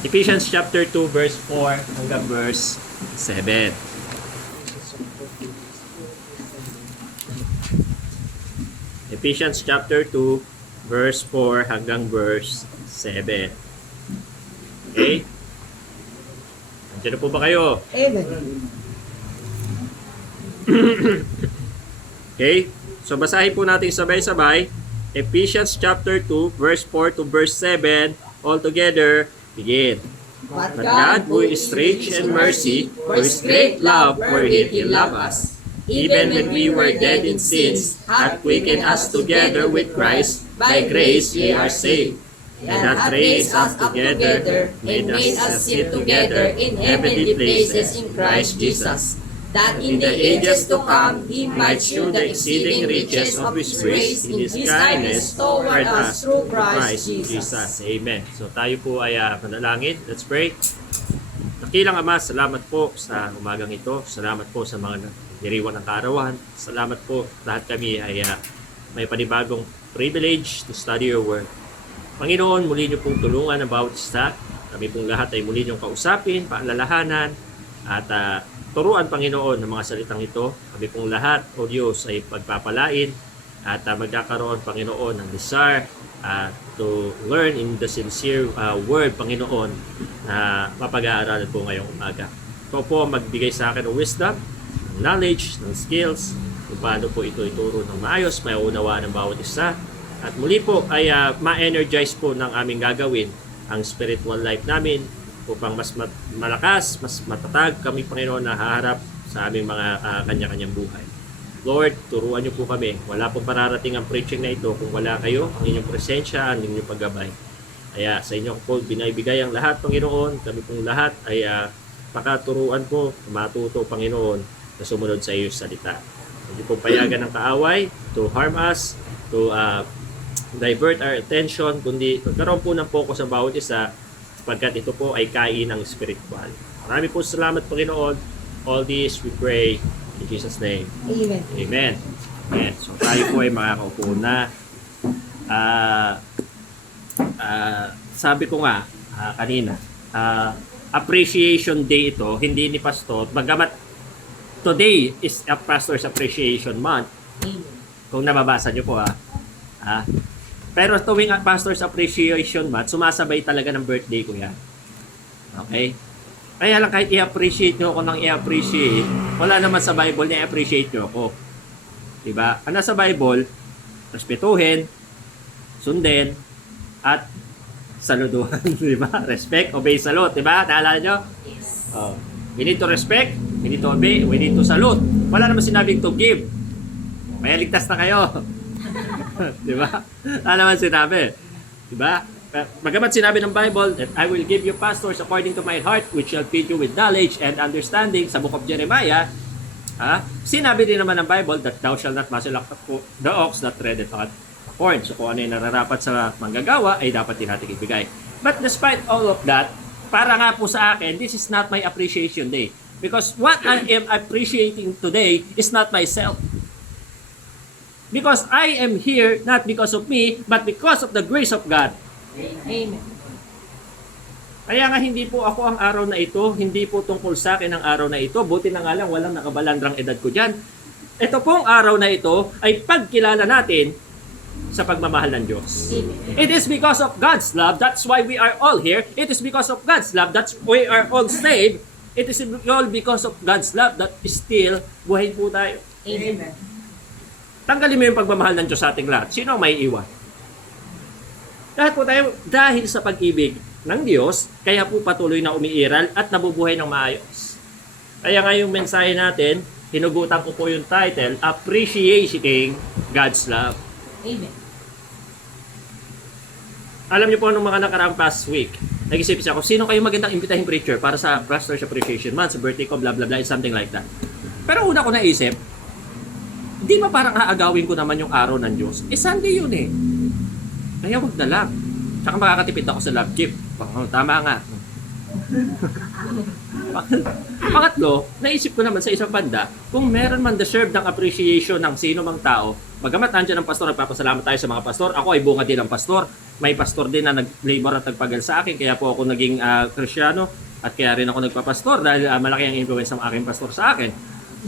Ephesians chapter 2 verse 4 hanggang verse 7. Ephesians chapter 2 verse 4 hanggang verse 7. Okay? Nandiyan na po ba kayo? Amen. Okay? So basahin po natin sabay-sabay. Ephesians chapter 2 verse 4 to verse 7. All together, begin. But But God, who is rich in mercy, for His great love wherewith He loved us, even when we were dead in sins, hath quickened us together with Christ. By grace ye are saved, and hath raised us together, and made us sit together in heavenly places in Christ Jesus, that in the ages to come He might shew the exceeding riches of His grace in His kindness toward us through Christ Jesus. Amen. So tayo po ay manalangin. Let's pray. Dakilang Ama, salamat po sa umagang ito. Salamat po sa mga niriwan ng kaarawan. Salamat po lahat kami ay may panibagong privilege to study your word. Panginoon, muli niyo pong tulungan ang bawat isa. Kami pong lahat ay muli niyong kausapin, paalalahanan, at turuan, Panginoon, ng mga salitang ito. Kami pong lahat, O Diyos, ay pagpapalain at magkakaroon, Panginoon, ng desire to learn in the sincere word, Panginoon, na mapag-aaralan po ngayong umaga. Ikaw po magbigay sa akin ng wisdom, ng knowledge, ng skills, kung paano po ito ituro ng maayos, may unawaan ng bawat isa. At muli po ay ma-energize po ng aming gagawin ang spiritual life namin, upang mas malakas, mas matatag kami, Panginoon, na haharap sa aming mga kanya-kanyang buhay. Lord, turuan niyo po kami. Wala pong pararating ang preaching na ito kung wala kayo, ang inyong presensya, ang inyong paggabay. Kaya sa inyo po binibigay ang lahat, Panginoon. Kami pong lahat ay pakaturuan po, matuto, Panginoon, na sumunod sa iyong salita. Hindi po payagan ng kaaway to harm us, to divert our attention, kundi magkaroon po ng focus ang bawat isa, pagkat ito po ay kain ng spiritual. Marami po salamat, Panginoon. All this we pray in Jesus' name. Amen. Amen. Amen. So tayo po ay makakaupo na. Sabi ko nga kanina, appreciation day ito, hindi ni Pastor. Bagamat today is a Pastor's Appreciation Month. Amen. Kung nababasa nyo po pero tuwing Pastor's Appreciation Month, sumasabay talaga ng birthday ko yan. Okay? Kaya lang kahit i-appreciate nyo ako ng i-appreciate, wala naman sa Bible na i-appreciate nyo ako. Diba? Ang nasa Bible, respetuhin, sundin, at saluduhan. Diba? Respect, obey, salute. Diba? Naalala nyo? Yes. We need to respect, we need to obey, we need to salute. Wala naman sinabing to give. Kaya ligtas na kayo. Diba? Ano naman sinabi? Diba? Bagamat sinabi ng Bible that I will give you pastors according to my heart, which shall feed you with knowledge and understanding, sa book of Jeremiah, sinabi din naman ng Bible that thou shall not muzzle the ox that treadeth on the corn. So kung ano yung nararapat sa manggagawa ay dapat din natin ibigay. But despite all of that, para nga po sa akin, this is not my appreciation day. Because what I am appreciating today is not myself. Because I am here not because of me, but because of the grace of God. Amen. Kaya nga hindi po ako ang araw na ito, hindi po tungkol sa akin ang araw na ito. Buti na nga lang walang nakabalandrang edad ko dyan. Ito pong araw na ito ay pagkilala natin sa pagmamahal ng Diyos. Amen. It is because of God's love, that's why we are all here. It is because of God's love, that's why we are all saved. It is all because of God's love that still buhay po tayo. Amen. Tanggalin mo yung pagmamahal ng Diyos sa ating lahat. Sino ang may iwan? Lahat po tayo, dahil sa pag-ibig ng Diyos, kaya po patuloy na umiiral at nabubuhay ng maayos. Kaya nga yung mensahe natin, hinugutan ko po yung title, Appreciating God's Love. Amen. Alam niyo po anong mga nakaraang past week, nag-isip ako, sino kayo magandang imbitahing preacher para sa Pastor's Appreciation Month, sa birthday ko, blah blah blah, something like that. Pero una ko naisip, di ba parang aagawin ko naman yung araw ng Diyos? Sunday yun eh. Kaya wag na lang. Tsaka makakatipid ako sa love gift. Tama nga. Pangatlo, naisip ko naman sa isang banda, kung meron man deserve ng appreciation ng sino mang tao, bagamat nandiyan ang pastor, nagpapasalamat tayo sa mga pastor, ako ay bunga din ng pastor, may pastor din na nag-labor at nagpagal sa akin, kaya po ako naging Kristyano, at kaya rin ako nagpapastor dahil malaki ang influence ng aking pastor sa akin.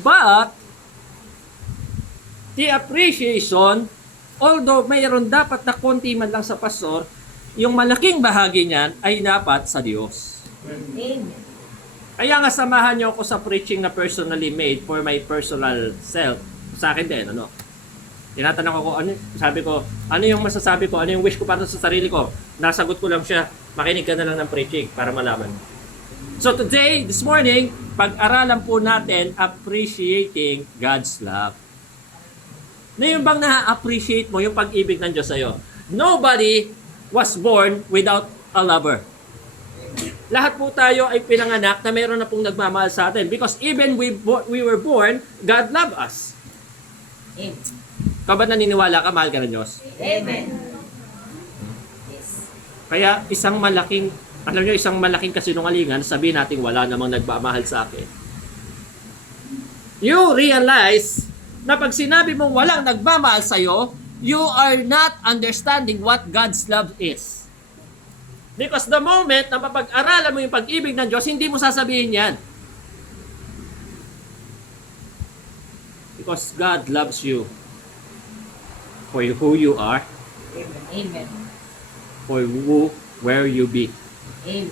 But, the appreciation, although mayroon dapat na konti man lang sa pastor, yung malaking bahagi niyan ay dapat sa Diyos. Amen. Kaya nga samahan niyo ako sa preaching na personally made for my personal self. Sa akin din, ano? Tinatanong ako, ano, sabi ko, ano yung masasabi ko, ano yung wish ko para sa sarili ko? Nasagot ko lang siya, makinig ka na lang ng preaching para malaman. So today, this morning, pag-aralan po natin appreciating God's love. Na yung bang na-appreciate mo yung pag-ibig ng Diyos sa'yo? Nobody was born without a lover. Lahat po tayo ay pinanganak na mayroon na pong nagmamahal sa atin. Because even we were born, God loved us. Amen. Ka ba naniniwala ka, mahal ka ng Diyos? Amen. Yes. Kaya isang malaking kasinungalingan, sabihin natin wala namang nagmamahal sa akin. You realize na pag sinabi mong walang nagmamahal sa'yo, you are not understanding what God's love is. Because the moment na mapag-aralan mo yung pag-ibig ng Diyos, hindi mo sasabihin yan. Because God loves you for who you are, Amen. for where you be. Amen.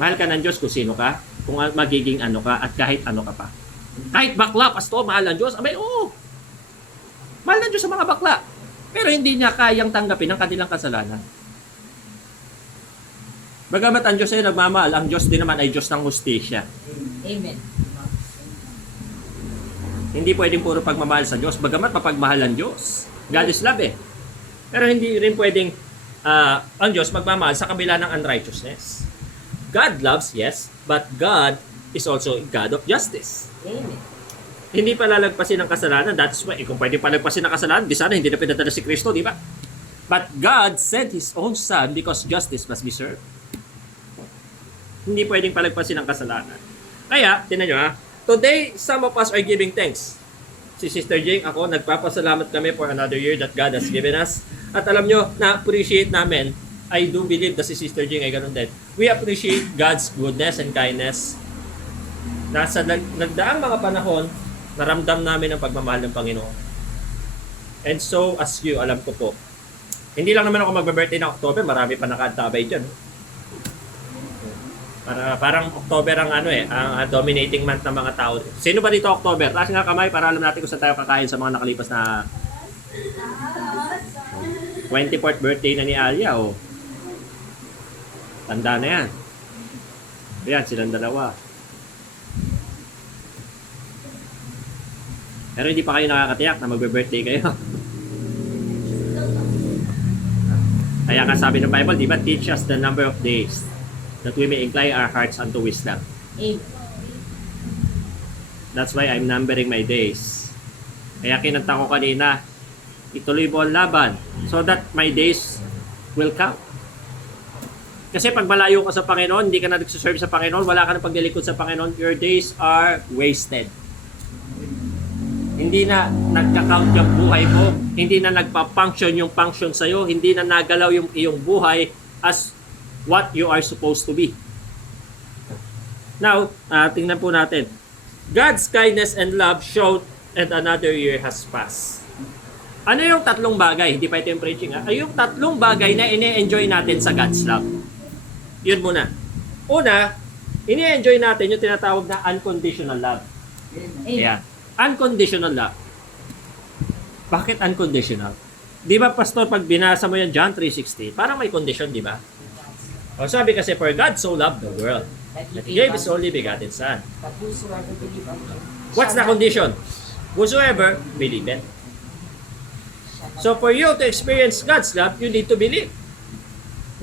Mahal ka ng Diyos kung sino ka, kung magiging ano ka, at kahit ano ka pa. Kahit bakla, pastor, mahal ng Diyos. Abay, oo. Mahal ng Diyos sa mga bakla. Pero hindi niya kayang tanggapin ang kanilang kasalanan. Bagamat ang Diyos ay nagmamahal, ang Diyos din naman ay Diyos ng hustisya. Amen. Hindi pwedeng puro pagmamahal sa Diyos, bagamat mapagmahal ang Diyos. God is love eh. Pero hindi rin pwedeng ang Diyos magmamahal sa kabila ng unrighteousness. God loves, yes, but God is also God of justice. Amen. Hindi pa lalagpasin ng kasalanan. That's why, kung pwede palagpasin ng kasalanan, di sana hindi na pinadala si Kristo, di ba? But God sent His own Son because justice must be served. Hindi pwedeng palagpasin ng kasalanan. Kaya, tinan nyo ha, today, some of us are giving thanks. Si Sister Jing, ako, nagpapasalamat kami for another year that God has given us. At alam nyo, na-appreciate namin, I do believe na si Sister Jing ay ganun din. We appreciate God's goodness and kindness. Nasa nagdaang mga panahon, naramdam namin ang pagmamahal ng Panginoon. And so, as you, alam ko po, hindi lang naman ako magbe-birthday ng October, marami pa nakaantabay dyan. Parang October ang ang dominating month ng mga tao. Sino ba dito October? Taas nga kamay para alam natin kung saan tayo kakain sa mga nakalipas na 24th birthday na ni Alia. Oh. Tanda na yan. Ayan, silang dalawa. Pero hindi pa kayo nakakatiyak na magbe-birthday kayo. Kaya nga sabi ng Bible, di ba, teach us the number of days that we may incline our hearts unto wisdom. Amen. That's why I'm numbering my days. Kaya kinanta ko kanina, ituloy mo ang laban so that my days will count. Kasi pag malayo ka sa Panginoon, hindi ka na nagsiserve sa Panginoon, wala ka na paglilingkod sa Panginoon, your days are wasted. Hindi na nagka-count yung buhay mo, hindi na nagpa-function yung function sa'yo, hindi na nagalaw yung iyong buhay as what you are supposed to be. Now, tingnan po natin. God's kindness and love showed and another year has passed. Ano yung tatlong bagay? Hindi pa ito yung preaching. Ay yung tatlong bagay na ini-enjoy natin sa God's love. Yun muna. Una, ini-enjoy natin yung tinatawag na unconditional love. Amen. Ayan. Unconditional love. Bakit unconditional? Di ba, Pastor, pag binasa mo yan, John 3:16, parang may condition, di ba? O sabi kasi, for God so loved the world, that He gave His only begotten Son. But whosoever believe on Him What's the shall not condition? Whosoever believeth. So for you to experience God's love, you need to believe.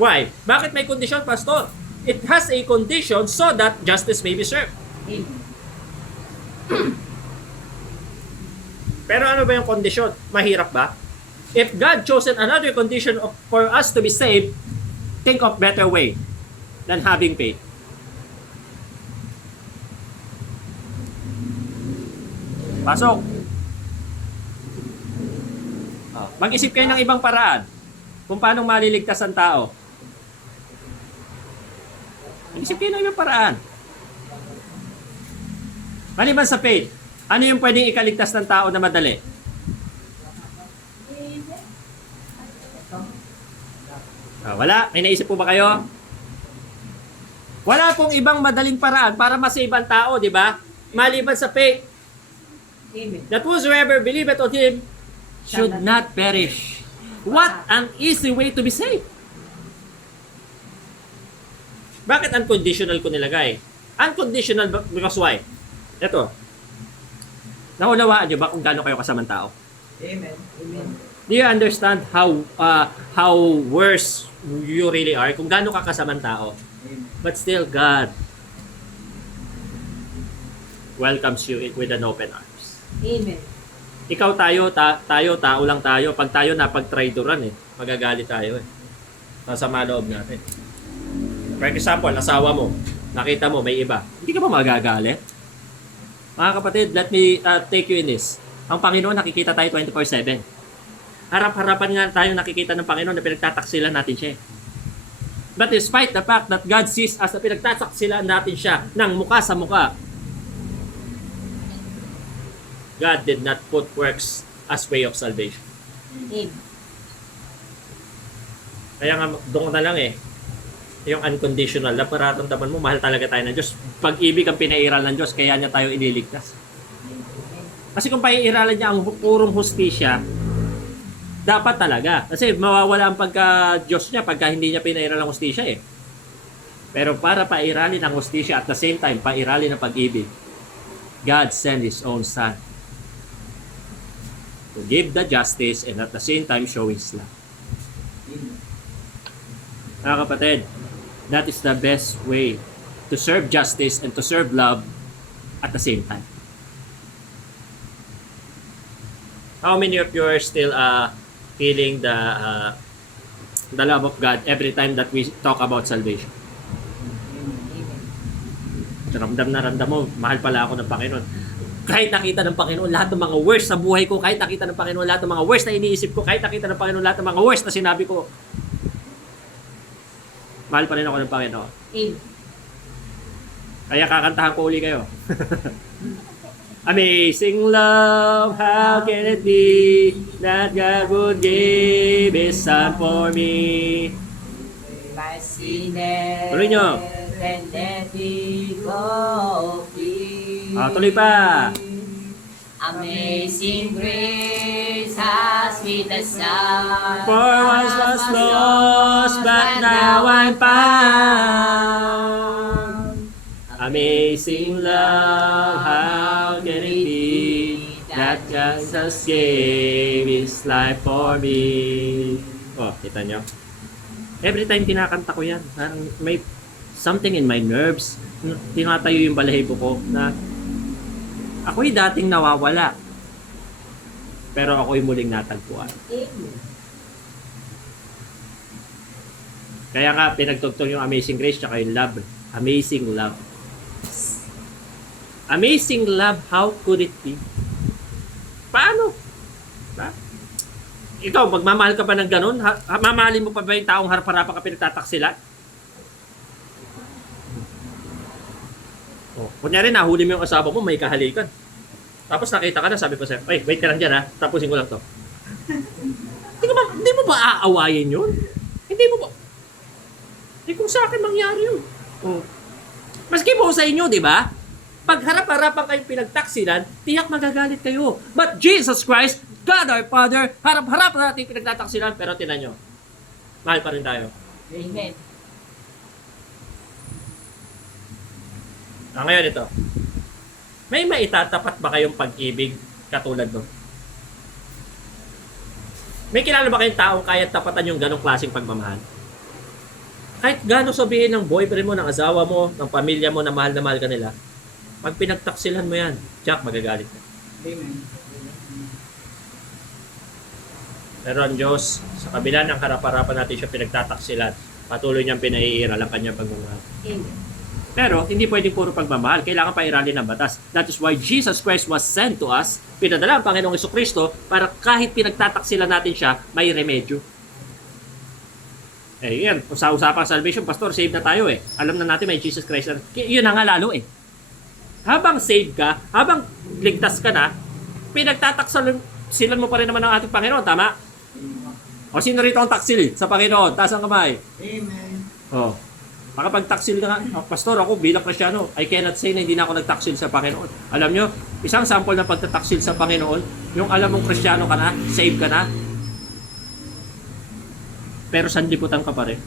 Why? Bakit may condition, Pastor? It has a condition so that justice may be served. Amen. Pero ano ba yung condition? Mahirap ba? If God chosen another condition for us to be saved, think of better way than having faith. Pasok. Mag-isip kayo ng ibang paraan kung paano maliligtas ang tao. Mag-isip kayo ng ibang paraan. Maliban sa faith, ano yung pwedeng ikaligtas ng tao na madali? Wala? May naisip po ba kayo? Wala pong ibang madaling paraan para masave ang tao, di ba? Maliban sa faith. Amen. That whosoever believeth on Him should not perish. What an easy way to be saved. Bakit unconditional ko nilagay? Unconditional because why? Ito. Naunawaan nyo ba kung gaano kayo kasamang tao? Amen. Amen. Do you understand how worse you really are? Kung gaano ka kasamang tao? But still, God welcomes you with an open arms. Amen. Ikaw tao lang tayo. Pag tayo napag-traidoran magagalit tayo Masama loob natin. For example, asawa mo, nakita mo may iba. Hindi ka ba magagalit? Mga kapatid, let me take you in this. Ang Panginoon, nakikita tayo 24/7. Harap-harapan nga tayo nakikita ng Panginoon na pinagtataksilan natin siya. But despite the fact that God sees us na pinagtataksilan natin siya ng muka sa muka, God did not put works as way of salvation. Amen. Kaya nga, doon na lang yung unconditional na pararamdaman mo, mahal talaga tayo ng Diyos. Pag-ibig ang pinairal ng Diyos, kaya niya tayo iniligtas. Kasi kung paiiralan niya ang purong hustisya, dapat talaga. Kasi mawawala ang pagka-Diyos niya pagka hindi niya pinairal ang hustisya Pero para pairalin ang hustisya at the same time, pairalin ang pag-ibig, God sent His own Son to give the justice and at the same time show His love. Mga kapatid, that is the best way to serve justice and to serve love at the same time. How many of you are still feeling the love of God every time that we talk about salvation? Ramdam na ramdam mo, mahal pala ako ng Panginoon. Kahit nakita ng Panginoon lahat ng mga worst sa buhay ko, kahit nakita ng Panginoon lahat ng mga worst na iniisip ko, kahit nakita ng Panginoon lahat ng mga worst na sinabi ko, mahal pa rin ako ng Panginoon. Amen. Kaya kakantahan ko uli kayo. Amazing love, how can it be that God would give His Son for me? My sinner, Tuloy nyo. and let me go free. Tuloy pa. Amazing grace, how sweet the sound. For once was lost, but now I'm found. Amazing love, how can it be that Jesus gave His life for me? Kita nyo? Every time kinakanta ko yan, parang may something in my nerves. Tinatayo yung balahibo ko na ako'y dating nawawala. Pero ako'y muling natagpuan. Amen. Kaya nga, pinagtugtog yung Amazing Grace tsaka yung love. Amazing love. Amazing love, how could it be? Paano? Ba? Ikaw, magmamahal ka ba ng ganun? Mamahalin mo pa ba yung taong harap-harapan ka pinagtataksilan? Kunyari, nahuli mo yung asawa mo, may kahalikan. Tapos nakita ka na, sabi ko sa'yo, "Ay, wait ka lang dyan tapusin ko lang to." Hindi mo ba aawayin yun? Hindi mo ba? Kung sa akin mangyari yun. Maski po sa inyo, di ba? Pag harap-harapan kayong pinagtaksilan, tiyak magagalit kayo. But Jesus Christ, God our Father, harap-harap natin pinagtataksilan, pero tinan nyo, mahal pa rin tayo. Amen. Ngayon ito, may maitatapat ba kayong pag-ibig katulad no? May kilala ba kayong taong kaya tapatan yung ganong klaseng pagmamahal? Kahit gano'ng sabihin ng boyfriend mo, ng asawa mo, ng pamilya mo na mahal ka nila, pag pinagtaksilan mo yan, Jack, magagalit ka. Amen. Pero ang Diyos, sa kabila ng harap-harapan natin siya pinagtataksilan, patuloy niyang pinaiiral ang kanyang pagmamahal. Amen. Pero hindi pwedeng puro pagmamahal. Kailangan pairalin ng batas. That is why Jesus Christ was sent to us. Pinadala ang Panginoong Jesucristo para kahit pinagtataksilan natin siya, may remedyo. Eh yan, sa usapang salvation, pastor, save na tayo eh. Alam na natin may Jesus Christ. Yun na nga lalo eh. Habang save ka, habang ligtas ka na, pinagtataksalan mo pa rin naman ng ating Panginoon, tama? O sino rito ang taksil sa Panginoon? Taas ang kamay. Amen. O, makapagtaksil ka nga. Pastor, ako bilang Kristyano, I cannot say na hindi na ako nagtaksil sa Panginoon. Alam nyo, isang sample ng pagtataksil sa Panginoon, yung alam mong Kristyano ka na, save ka na, pero sanlibutan ka pa rin.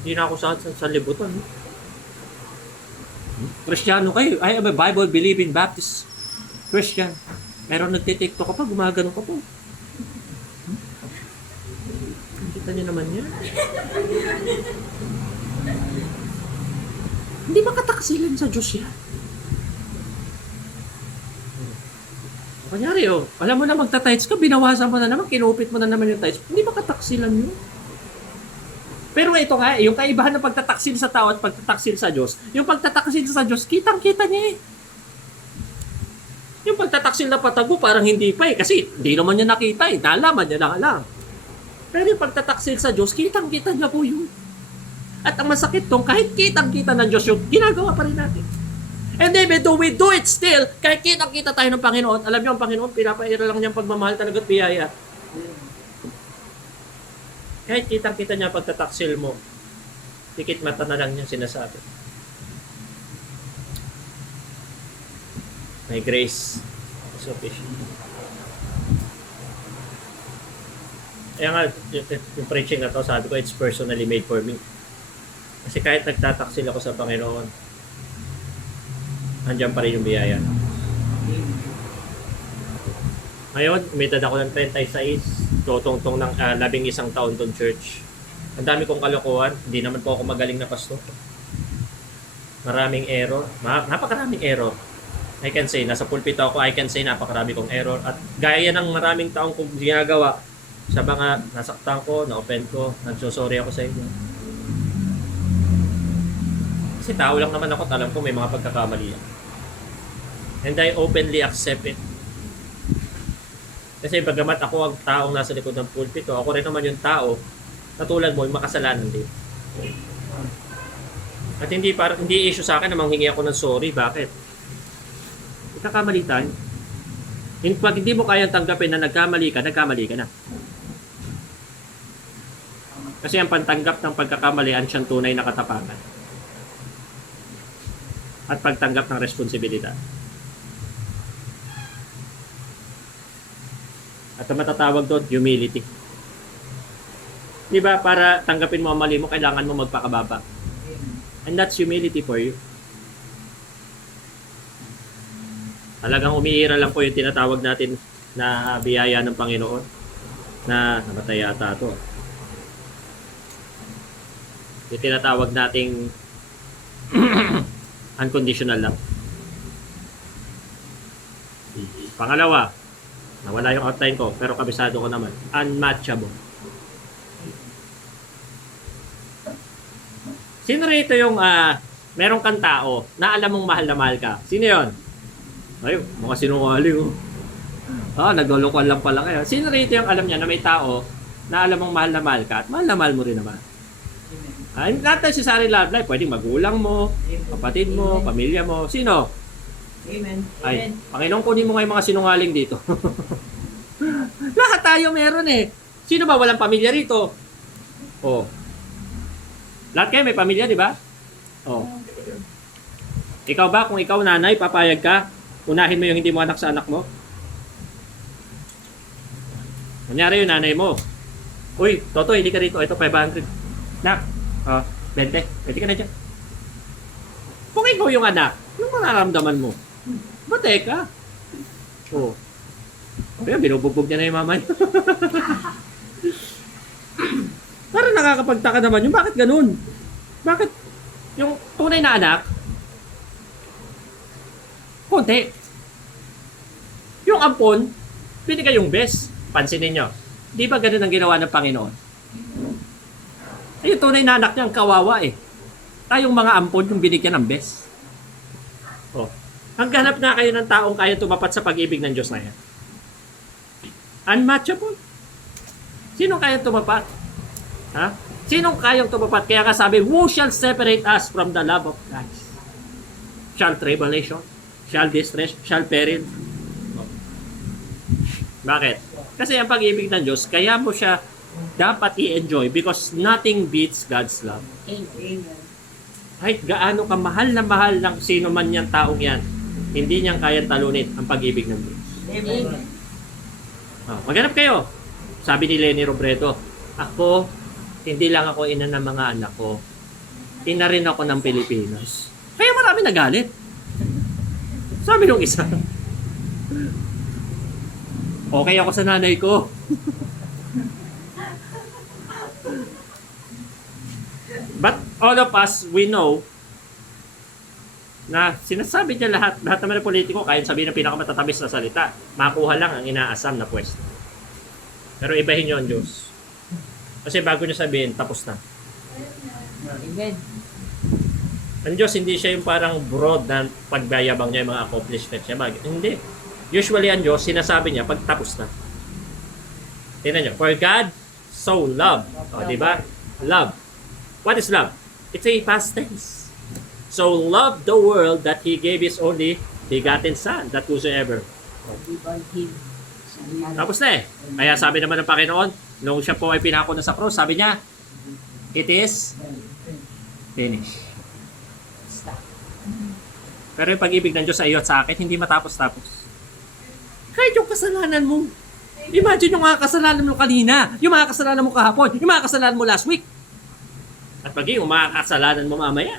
Hindi na ako sa sanlibutan. Kristyano kayo. I am a Bible-believing Baptist Christian. Meron nagtitiktok ka pa, gumagano ka po. Kita niyo naman yan. Hindi ba kataksilan sa Diyos yan? Kunyari, alam mo na magta-tights ka, binawasan mo na naman, kinupit mo na naman yung tights. Hindi ba kataksilan yun? Pero ito nga, yung kaibahan ng pagtataksil sa tao at pagtataksil sa Diyos, yung pagtataksil sa Diyos, kitang-kita niya eh. Yung pagtataksil na patago, parang hindi pa eh. Kasi hindi naman niya nakita eh. Nalaman niya na lang. Pero yung pagtataksil sa Diyos, kitang-kita niya po yun. At ang masakit tong, kahit kitang-kita ng Diyos yung ginagawa pa rin natin. And even though we do it still, kahit kitang-kita tayo ng Panginoon, alam niyo ang Panginoon, pinapaira lang niyang pagmamahal talaga at biyaya. Kahit kitang-kita niya pagtataksil mo, tikit mata na lang niya sinasabi. May grace is sufficient. Kaya nga, yung preaching na to, sabi ko, it's personally made for me. Kasi kahit nagtataksil ako sa Panginoon, andyan pa rin yung biyaya. Ngayon, umidad ako ng 36, tutungtong ng 11 taon tong church. Ang dami kong kalokohan, hindi naman po ako magaling na pastor. Maraming error, napakaraming error. I can say, nasa pulpit ako, I can say napakarami kong error. At gaya ng maraming taong kong ginagawa, sa mga nasaktan ko, na-offend ko, nagsosorry ako sa inyo. Kasi tao lang naman ako, alam ko may mga pagkakamali yan. And I openly accept it. Kasi bagamat ako ang taong nasa likod ng pulpito, ako rin naman yung tao na tulad mo, yung makasalanan din. At hindi issue sa akin na manghingi ako ng sorry. Bakit? Nagkakamali tayo. Pag hindi mo kayang tanggapin na nagkamali ka na. Kasi ang pantanggap ng pagkakamalian siyang tunay na katapangan. At pagtanggap ng responsibilidad. At ang matatawag doon, humility. Di ba, para tanggapin mo ang mali mo, kailangan mo magpakababa. And that's humility for you. Talagang umiira lang po yung tinatawag natin na biyaya ng Panginoon na namatay yata ito. Yung tinatawag nating unconditional love. Pangalawa, nawala yung outline ko pero kabisado ko naman. Unmatchable. Sino rito yung meron kang tao na alam mong mahal na mahal ka? Sino yon? Ay, mga sinungaling oh. Naglulukuan lang pala kayo. Sino rito yung alam niya na may tao na alam mong mahal na mahal ka at mahal na mahal mo rin naman? Lahat tayo sa sarili love life. Pwedeng magulang mo, kapatid mo, pamilya mo. Sino? Amen. Ay, Panginoon, kunin mo nga yung mga sinungaling dito. Lahat tayo meron eh. Sino ba walang pamilya rito? Oh. Lahat kayo may pamilya, di ba? Oh. Ikaw ba, kung ikaw nanay, papayag ka? Unahin mo yung hindi mo anak sa anak mo? Kunyari yung nanay mo. Uy, Toto, hindi ka rito. Ito, 500. Nak, 20. Pwede ka na dyan. Kung ikaw yung anak, yung mararamdaman mo? Ba't ka? Oo. Kaya binubugbog niya na yung mama niya. Parang nakakapagtaka naman yung bakit ganun? Bakit yung tunay na anak, konti. Yung ampon, binigay yung best. Pansinin nyo. Di ba ganun ang ginawa ng Panginoon? Ay, yung tunay na anak niya ang kawawa eh. Tayong mga ampon yung binigyan ng best. Oh. Hangganap nga kayo ng taong kaya tumapat sa pag-ibig ng Diyos na yan. Unmatchable. Sino kaya tumapat? Ha? Sinong kayang tumapat? Kaya ka sabi, who shall separate us from the love of Christ? Shall tribulation? Shall distress? Shall peril? Oh. Bakit? Kasi ang pag-ibig ng Diyos, kaya mo siya dapat i-enjoy because nothing beats God's love. Amen. Kahit gaano ka mahal ng sino man yang taong yan, hindi niyang kayang talunin ang pag-ibig ng Diyos. Amen. Maghanap kayo. Sabi ni Lenny Robredo, ako, hindi lang ako ina ng mga anak ko. Ina rin ako ng Pilipinas. Kaya marami nagalit. Sabi nung isa, okay ako sa nanay ko. But all of us, we know na sinasabi niya lahat naman ng politiko, kahit sabihin ng pinakamatatabis na salita, makuha lang ang inaasam na pwesto. Pero ibahin niyo ang Diyos. Kasi bago niya sabihin, tapos na. Amen. Ang Diyos, hindi siya yung parang broad na pagbayabang niya yung mga accomplishments niya. Hindi. Usually ang Diyos, sinasabi niya pag tapos na. Tingnan niyo. For God so loved. O, di ba? Love. What is love? It's a past tense. So loved the world that He gave His only begotten Son, that whosoever. Tapos na eh. Kaya sabi naman ng Panginoon, nung siya po ay pinako na sa cross, sabi niya, it is finished. Pero yung pag-ibig ng Diyos sa iyo at sa akin, hindi matapos-tapos. Kahit yung kasalanan mo. Imagine yung mga kasalanan mo kanina, yung mga kasalanan mo kahapon, yung mga kasalanan mo last week. At maging yung mga kasalanan mo mamaya.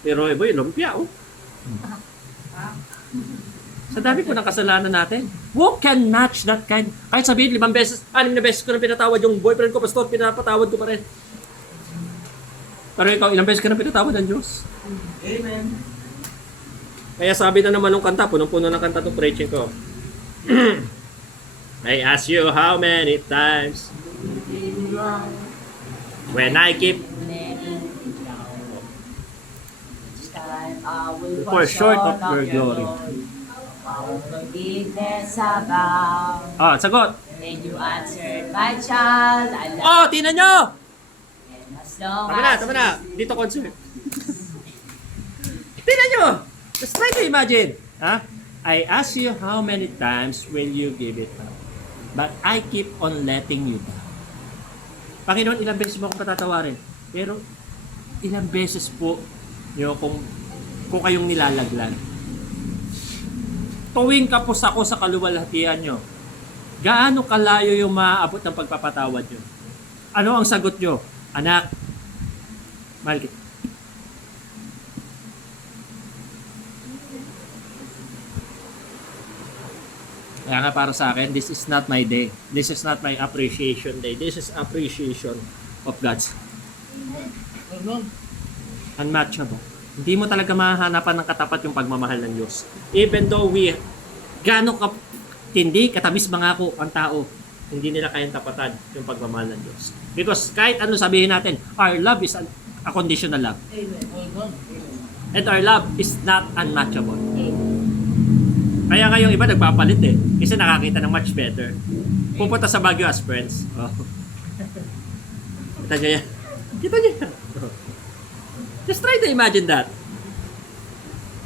Pero boy, lumpia oh. Sa dami po ng kasalanan natin. Who can match that kind? Kahit sabihin, 5 beses, 6 na beses ko na pinatawad yung boyfriend ko, pastor, pinapatawad ko pa rin. Pero ikaw, ilang beses ka na pinatawad ng Diyos? Amen. Kaya sabi na naman ng kanta, punong-puno ng kanta itong preaching ko. I ask you how many times when I keep for short of your glory. Sagot. And you answered, my child, I love Oh, tingnan nyo! you as long Tama na. Dito concert. Tingnan nyo! Just try to imagine. I ask you how many times will you give it up? But I keep on letting you down. Panginoon, ilang beses mo akong patatawarin. Pero, ilang beses po nyo kung kayong nilalaglan. Tuwing kapos ako sa kaluwalhatian nyo, gaano kalayo yung maaabot ng pagpapatawad nyo? Ano ang sagot nyo? Anak, mahal kita. Kaya nga para sa akin, this is not my day. This is not my appreciation day. This is appreciation of God's. Unmatchable. Hindi mo talaga mahahanapan ng katapat yung pagmamahal ng Diyos. Even though gano'ng tindi, katamis mga ako ang tao, hindi nila kayang tapatan yung pagmamahal ng Diyos. Because kahit ano sabihin natin, our love is a conditional love. And our love is not unmatchable. Kaya ngayong iba nagpapalit eh. Kasi nakakita ng much better. Pupunta sa Baguio as friends. Oh. Kita niyo yan? Kita niyo yan? Just try to imagine that.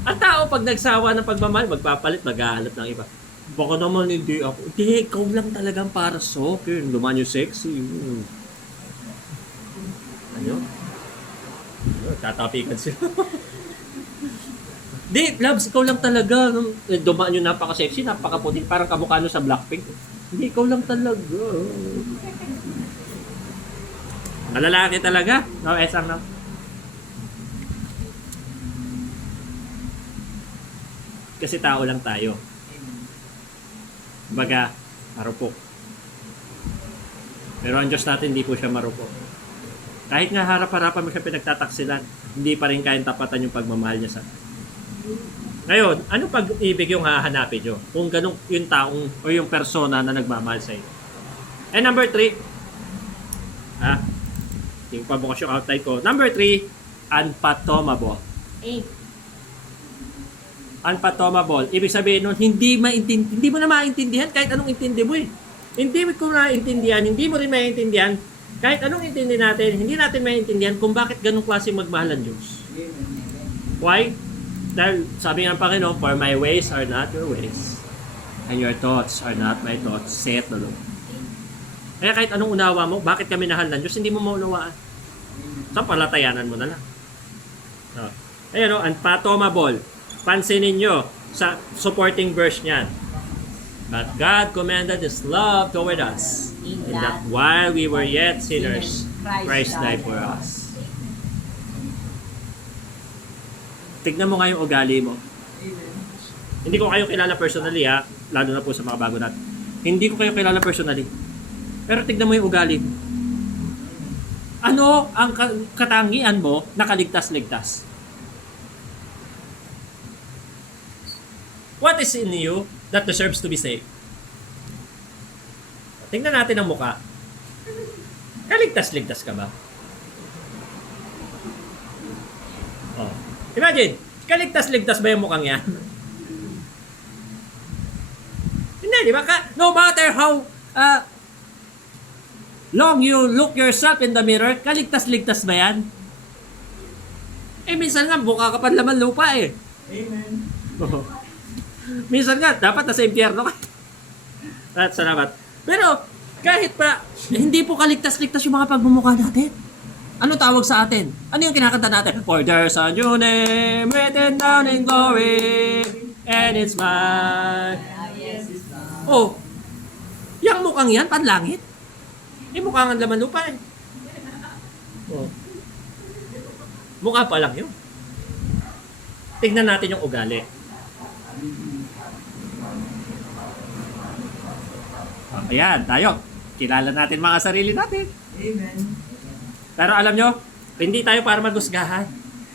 Ang tao pag nagsawa ng pagmamahal, magpapalit, maghahanap ng iba. Baka naman hindi ako. Hindi, ikaw lang talagang para soccer. Luman yung sexy. Ano? Tatapikan sila. Di, loves, ikaw lang talaga. Dumaan yung napaka-sexy, napaka-puti. Parang kamukha nyo sa Blackpink. Hindi, ikaw lang talaga. Malalaki talaga. No, esang na. Kasi tao lang tayo. Baga, marupok. Pero ang Diyos natin, hindi po siya marupok. Kahit nga harap-harapan mo siya pinagtataksilan, hindi pa rin kayang tapatan yung pagmamahal niya sa atin. Ngayon, ano pag-ibig yung hahanapin nyo? Kung ganun yung taong o yung persona na nagmamahal sa iyo. And number 3, Hindi ko pa bukas yung outline ko. Number 3, unfathomable. Amen. Unfathomable. Ibig sabihin nun, hindi mo na maintindihan kahit anong intindi mo eh. Hindi ko naintindihan, hindi mo rin maintindihan, kahit anong intindi natin, hindi natin maintindihan kung bakit ganong klase magmahal ang Diyos. Why? Dahil sabi ng Panginoon, for my ways are not your ways, and your thoughts are not my thoughts, saith the Lord. Kaya kahit anong unawa mo, bakit kami nahal ng Diyos, hindi mo maunawaan. So, palatayanan mo na lang. So, ayan o, unfathomable. Pansinin nyo sa supporting verse niyan. But God commanded His love toward us, and that while we were yet sinners, Christ died for us. Tignan mo nga yung ugali mo. Hindi ko kayo kilala personally ha, lalo na po sa mga bago natin. Hindi ko kayo kilala personally. Pero tignan mo yung ugali mo. Ano ang katangian mo na kaligtas-ligtas? What is in you that deserves to be saved? Tingnan natin ang muka. Kaligtas-ligtas ka ba? Oh. Imagine, kaligtas-ligtas ba yung mukhang yan? Hindi, di ba? No matter how long you look yourself in the mirror, kaligtas-ligtas ba yan? Eh, minsan nga, mukha ka pa laman lupa eh. Amen. Oh. Minsan nga, dapat nasa impyerno ka. At salamat. Pero, kahit pa, hindi po kaligtas-ligtas yung mga pagmumukha natin. Ano tawag sa atin? Ano yung kinakanta natin? For there's a new name written down in glory, and it's mine. Oh, yung mukhang yan, panlangit. Eh, mukhang ang laman lupa eh. Oh. Mukha pa lang yun. Tignan natin yung ugali. Ayan, tayo. Kilala natin mga sarili natin. Amen. Pero alam nyo, hindi tayo para magusgahan.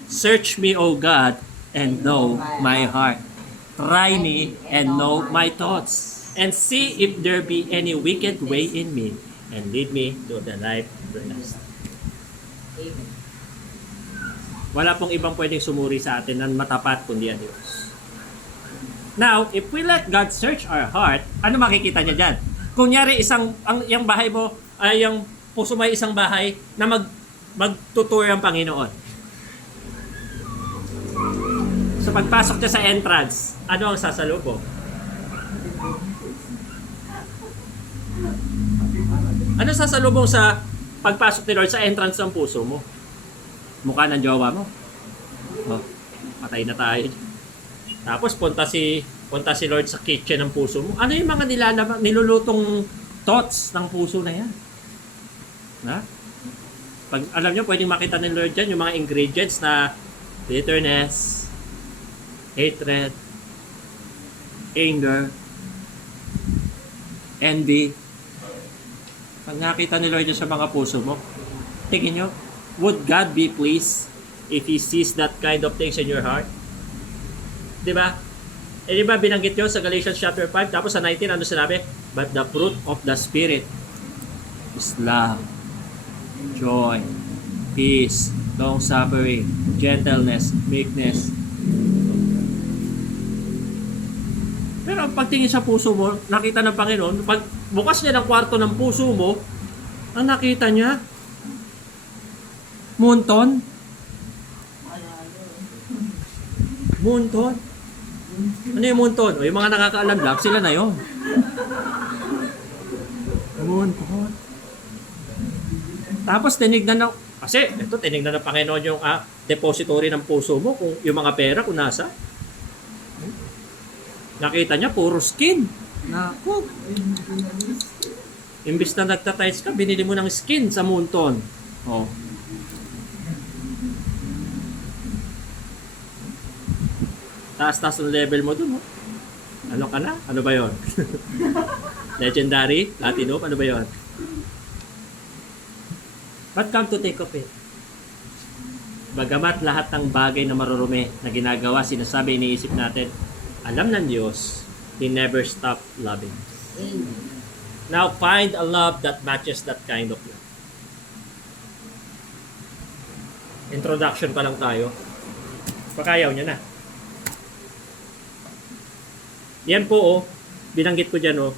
Search me, O God, and know my heart. Try me and know my thoughts. And see if there be any wicked way in me, and lead me to the life everlasting. Wala pong ibang pwedeng sumuri sa atin ng matapat kundi ang Diyos. Now, if we let God search our heart, ano makikita niya dyan? Kunyari, yung bahay mo, yung puso mo ay isang bahay na magtutur ang Panginoon. So, pagpasok niya sa entrance, ano ang sasalubong? Ano sasalubong sa pagpasok ni Lord sa entrance ng puso mo? Mukha ng jowa mo. Oh, patay na tayo. Tapos punta si Lord sa kitchen ng puso mo. Ano yung mga nilulutong thoughts ng puso na yan? Ha? Pag alam nyo, pwedeng makita ni Lord dyan yung mga ingredients na bitterness, hatred, anger, envy. Pag nakita ni Lord dyan sa mga puso mo, tingin nyo, would God be pleased if He sees that kind of things in your heart? Diba? Eh diba binanggit yun sa Galatians chapter 5, tapos sa 19, ano sinabi? But the fruit of the Spirit is love, joy, peace, long-suffering, gentleness, meekness. Pero ang pagtingin sa puso mo, nakita ng Panginoon, pag bukas niya ng kwarto ng puso mo, ang nakita niya, munton. Munton. Ano yung munton? O yung mga nakakaalam lang, sila na yun. Munton. Tapos tinignan ng, kasi ito tinignan ng Panginoon yung depository ng puso mo, kung yung mga pera kung nasa. Nakita niya, puro skin. Naku. Imbis na nagtatights ka, binili mo ng skin sa munton. Oh. Taas-taas ng level mo dun, oh. Ano ka na? Ano ba yon? Legendary? Platinum? Ano ba yon? But come to think of it, bagamat lahat ng bagay na marurumi na ginagawa, sinasabi, iniisip natin, alam ng Diyos, He never stop loving us. Now, find a love that matches that kind of love. Introduction pa lang tayo. Pakayaw niya na. Yan po, oh. Binanggit ko dyan, oh.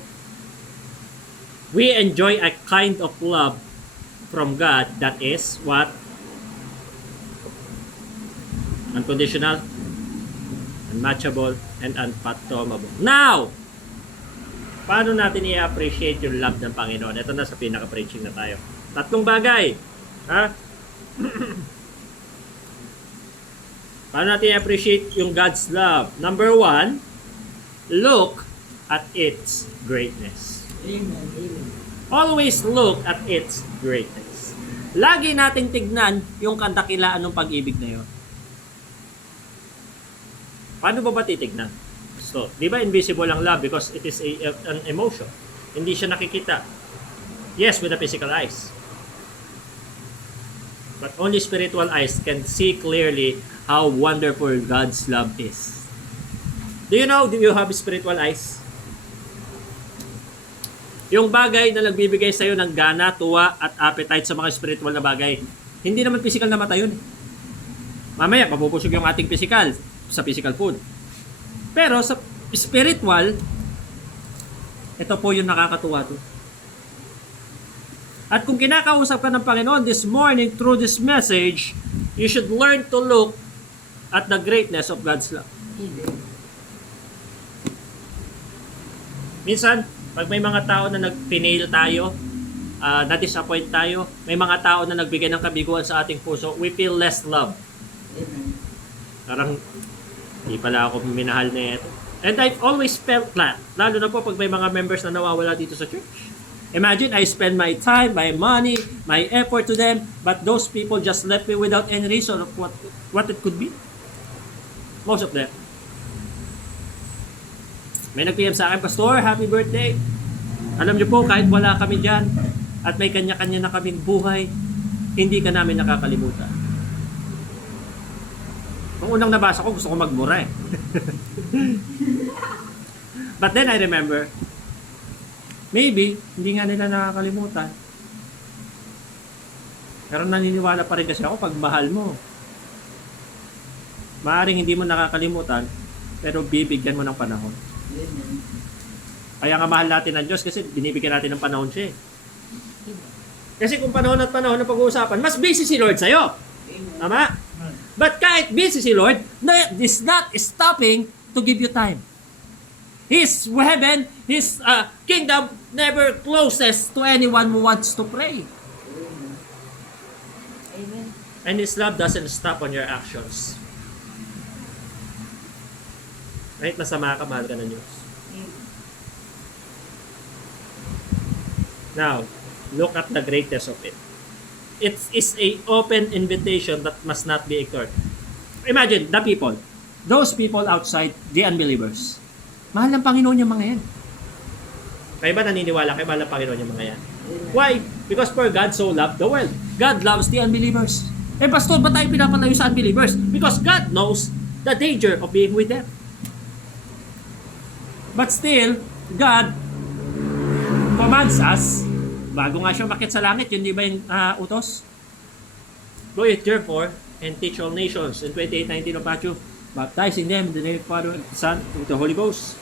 We enjoy a kind of love from God that is what? Unconditional, unmatchable, and unfathomable. Now, paano natin i-appreciate yung love ng Panginoon? Ito na sa pinaka-preaching na tayo. Tatlong bagay. Ha? Paano natin i-appreciate yung God's love? Number 1, look at its greatness. Always look at its greatness. Lagi nating tignan yung kandakilaan ng pag-ibig na yun. Paano ba titignan? So, di ba invisible ang love because it is an emotion. Hindi siya nakikita. Yes, with the physical eyes. But only spiritual eyes can see clearly how wonderful God's love is. Do you have spiritual eyes? Yung bagay na nagbibigay sa'yo ng gana, tuwa, at appetite sa mga spiritual na bagay, hindi naman physical na mata yun. Mamaya, mapupusog yung ating physical sa physical food. Pero sa spiritual, ito po yung nakakatuwa to. At kung kinakausap ka ng Panginoon this morning through this message, you should learn to look at the greatness of God's love. Minsan, pag may mga tao na nag-pinail tayo, na-disappoint tayo, may mga tao na nagbigay ng kabiguan sa ating puso, we feel less love. Parang, di pala ako minahal na ito. And I've always felt that, lalo na po pag may mga members na nawawala dito sa church. Imagine, I spend my time, my money, my effort to them, but those people just left me without any reason of what it could be. Most of them. May nag-PM sa akin, Pastor, happy birthday. Alam niyo po, kahit wala kami dyan, at may kanya-kanya na kaming buhay, hindi ka namin nakakalimutan. Nung unang nabasa ko, gusto ko magmura eh. But then I remember, maybe, hindi nga nila nakakalimutan. Pero naniniwala pa rin kasi ako pag mahal mo. Maaaring hindi mo nakakalimutan, pero bibigyan mo ng panahon. Kaya nga mahal natin ng Diyos kasi binibigyan natin ng panahon siya. Kasi kung panahon at panahon na pag-uusapan, mas busy si Lord sa'yo. Tama? But kahit busy si Lord, this not stopping to give you time. His heaven, His kingdom never closes to anyone who wants to pray. Amen. And His love doesn't stop on your actions. Kahit masama ka, mahal ka ng Diyos. Now, look at the greatness of it. It is a open invitation that must not be ignored. Imagine, the people. Those people outside, the unbelievers. Mahal ng Panginoon yung mga yan. Kaya ba naniniwala kayo mahal ng Panginoon yung mga yan? Why? Because for God so loved the world. God loves the unbelievers. Eh, Pastor, ba't tayo pinapalayo sa unbelievers? Because God knows the danger of being with them. But still, God commands us, bago nga siya umakyat sa langit, yun di ba yung utos? Go ye therefore and teach all nations in 28:19 of Matthew, baptizing them in the name of the Father and the Son and the Holy Ghost,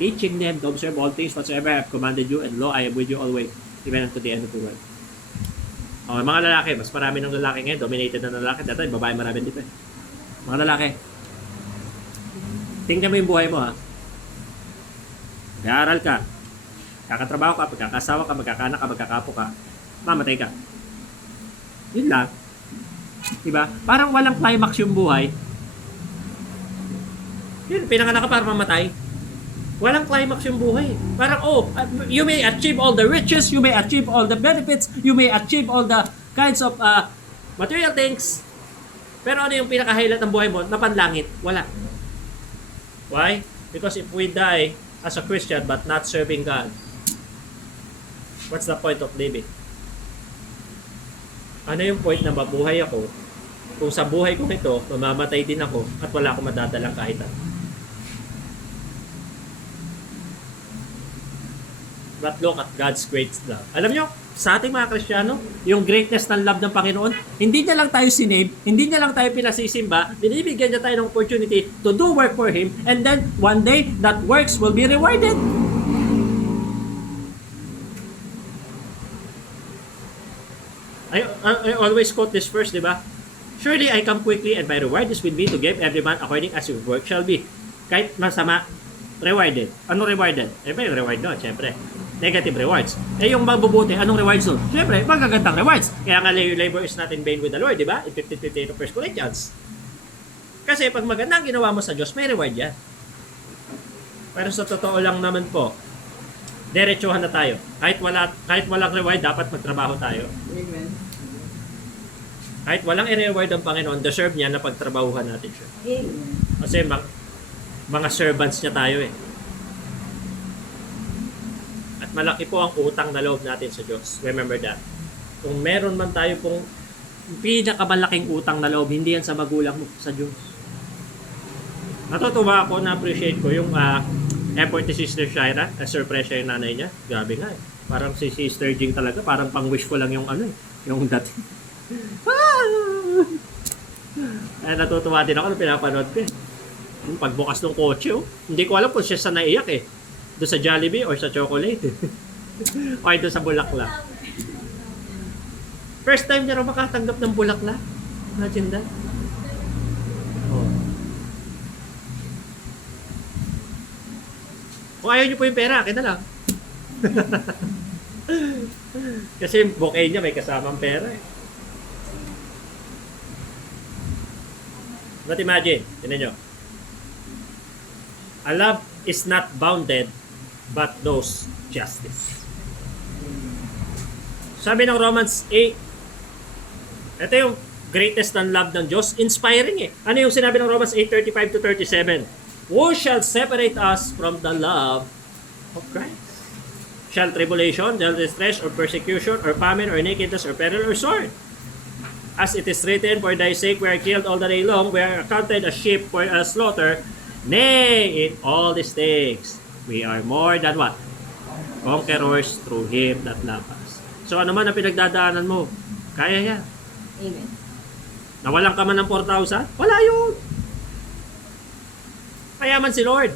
teaching them to observe all things whatsoever I have commanded you, and lo, I am with you always, even unto the end of the world. Okay, mga lalaki, mas marami ng lalaki ngayon, dominated na lalaki, dati babae marami dito eh. Mga lalaki, tingnan mo yung buhay mo ha. Mag-aaral ka, kakatrabaho ka, magkakasawa ka, magkakaanak ka, magkakapo ka, mamatay ka. Yun lang. Diba? Parang walang climax yung buhay. Yun, pinanganak ka para mamatay. Walang climax yung buhay. Parang, you may achieve all the riches, you may achieve all the benefits, you may achieve all the kinds of material things. Pero ano yung pinaka-highlight ng buhay mo? Napanlangit. Wala. Why? Because if we die as a Christian but not serving God, what's the point of living? Ano yung point na mabuhay ako kung sa buhay kong ito, mamamatay din ako at wala akong madadalang kahit ano? But look at God's great love. Alam nyo, sa ating mga Kristiyano, yung greatness ng love ng Panginoon, hindi niya lang tayo sinave, hindi niya lang tayo pinasisimba, binibigyan niya tayo ng opportunity to do work for Him, and then one day, that works will be rewarded. I always quote this verse, di ba? Surely I come quickly and my reward is with me to give every man according as his work shall be. Kahit masama, rewarded. Ano rewarded? Eh, may reward doon, syempre. Negative rewards. Eh, yung mabubuti, anong rewards doon? Syempre, magagandang rewards. Kaya nga labor is not in vain with the Lord, di ba? In 15:58 of 1 Corinthians. Kasi pag magandang ginawa mo sa Diyos, may reward yan. Pero sa totoo lang naman po, diretsuhan na tayo. Kahit walang reward, dapat magtrabaho tayo. Amen. Kahit walang i-reward ang Panginoon, deserve niya na pagtrabahuhan natin siya. Amen. Kasi mga servants niya tayo eh. At malaki po ang utang na loob natin sa Diyos. Remember that. Kung meron man tayo pong pinakamalaking utang na loob, hindi yan sa magulang mo, sa Diyos. Natutuwa ako, na-appreciate ko yung effort ni Sister Shaira. Surprise siya yung nanay niya. Grabe nga eh. Parang si Sister Jing talaga, parang pang-wish ko lang yung yung dati. Natutuwa din ako nung pinapanood ko eh. Yung pagbukas ng kotse, hindi ko alam kung siya sa naiyak eh. Doon sa Jollibee or sa chocolate. O ay doon sa bulaklak. First time niya raw makatanggap ng bulaklak. Imagine that. Oh. Kung ayaw niyo po yung pera, akin na lang. Kasi yung bouquet niya may kasamang pera eh. But imagine, tinan nyo. A love is not bounded but knows justice. Sabi ng Romans 8, ito yung greatest ng love ng Diyos, inspiring eh. Ano yung sinabi ng Romans 8:35 to 37? Who shall separate us from the love of Christ? Shall tribulation, shall distress, or persecution, or famine, or nakedness, or peril, or sword? As it is written, for thy sake we are killed all the day long, we are accounted as sheep for a slaughter. Nay, in all these things, we are more than what? Conquerors through Him that loved us. So ano man ang pinagdadaanan mo, kaya yan. Amen. Nawalan ka man ng 4,000? Wala yun. Mayaman si Lord.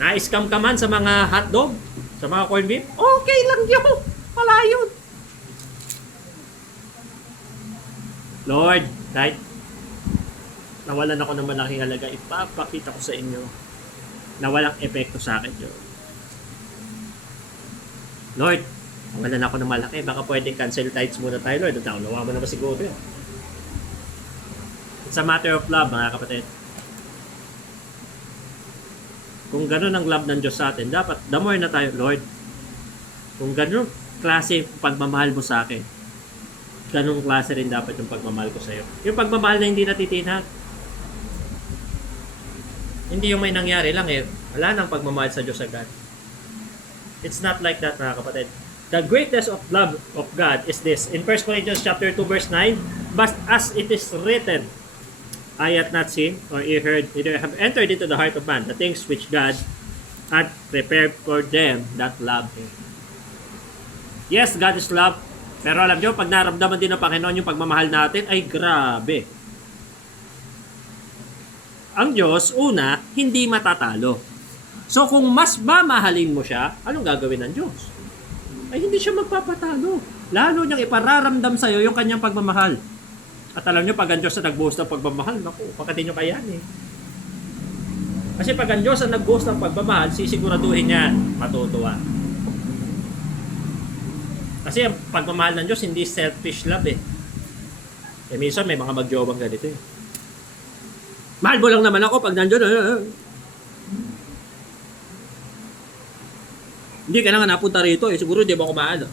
Na-scam ka man sa mga hotdog, sa mga corned beef, okay lang yun. Wala yun. Lord, kahit nawalan ako ng malaking halaga, ipapakita ko sa inyo na walang epekto sa akin yun. Lord, nawalan ako ng malaki, baka pwedeng cancel tithes muna tayo, Lord. Nawa mo naman siguro yun. It's a matter of love, mga kapatid. Kung gano'n ang love ng Diyos sa atin, dapat the more na tayo, Lord, kung gano'n klase pagmamahal mo sa akin, ganong klase rin dapat yung pagmamahal ko sa iyo. Yung pagmamahal na hindi natitinag. Hindi yung may nangyari lang eh. Wala nang pagmamahal sa Diyos agad. It's not like that, mga kapatid. The greatest of love of God is this. In 1 Corinthians chapter 2 verse 9, but as it is written, I have not seen or ear heard, neither have entered into the heart of man the things which God had prepared for them that love Him. Yes, God is love. Pero alam nyo, pag naramdaman din ng Panginoon yung pagmamahal natin, ay grabe. Ang Diyos, una, hindi matatalo. So kung mas mamahalin mo siya, anong gagawin ng Diyos? Ay hindi siya magpapatalo. Lalo niyang ipararamdam sa'yo yung kanyang pagmamahal. At alam nyo, pag ang Diyos na nag-boast ng pagmamahal, naku, pagkatin nyo kaya eh. Kasi pag ang Diyos na nag-boast ng pagmamahal, sisiguraduhin niya, matutuwa. Kasi ang pagmamahal ng Diyos, hindi selfish love eh. Eh minsan may mga magjobang ganito eh. Mahal mo lang naman ako pag nandiyon. Hindi ka na nga napunta rito eh. Siguro di ba ako mahal?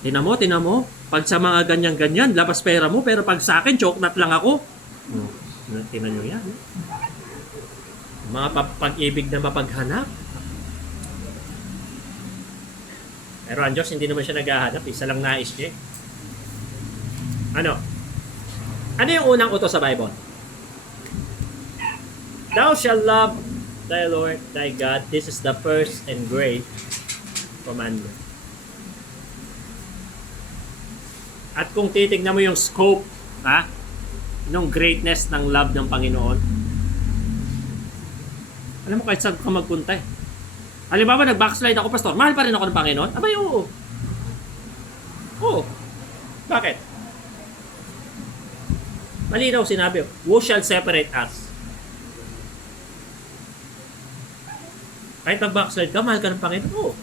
Tinan mo. Pag sa mga ganyan-ganyan, labas pera mo. Pero pag sa akin, choknat lang ako. Tinan nyo yan. Mga pag-ibig na mapaghanap. Pero ang Diyos, hindi naman siya naghahanap. Isa lang nais niya. Ano? Ano yung unang utos sa Bible? Thou shall love thy Lord, thy God. This is the first and great commandment. At kung titignan mo yung scope, ng greatness ng love ng Panginoon, alam mo kahit saan ka magpunta eh. Halimbawa, nag-backslide ako, pastor, mahal pa rin ako ng Panginoon? Abay, oo. Oo. Bakit? Malinaw sinabi, who shall separate us? Kahit nag-backslide ka, mahal ka ng Panginoon? Oo.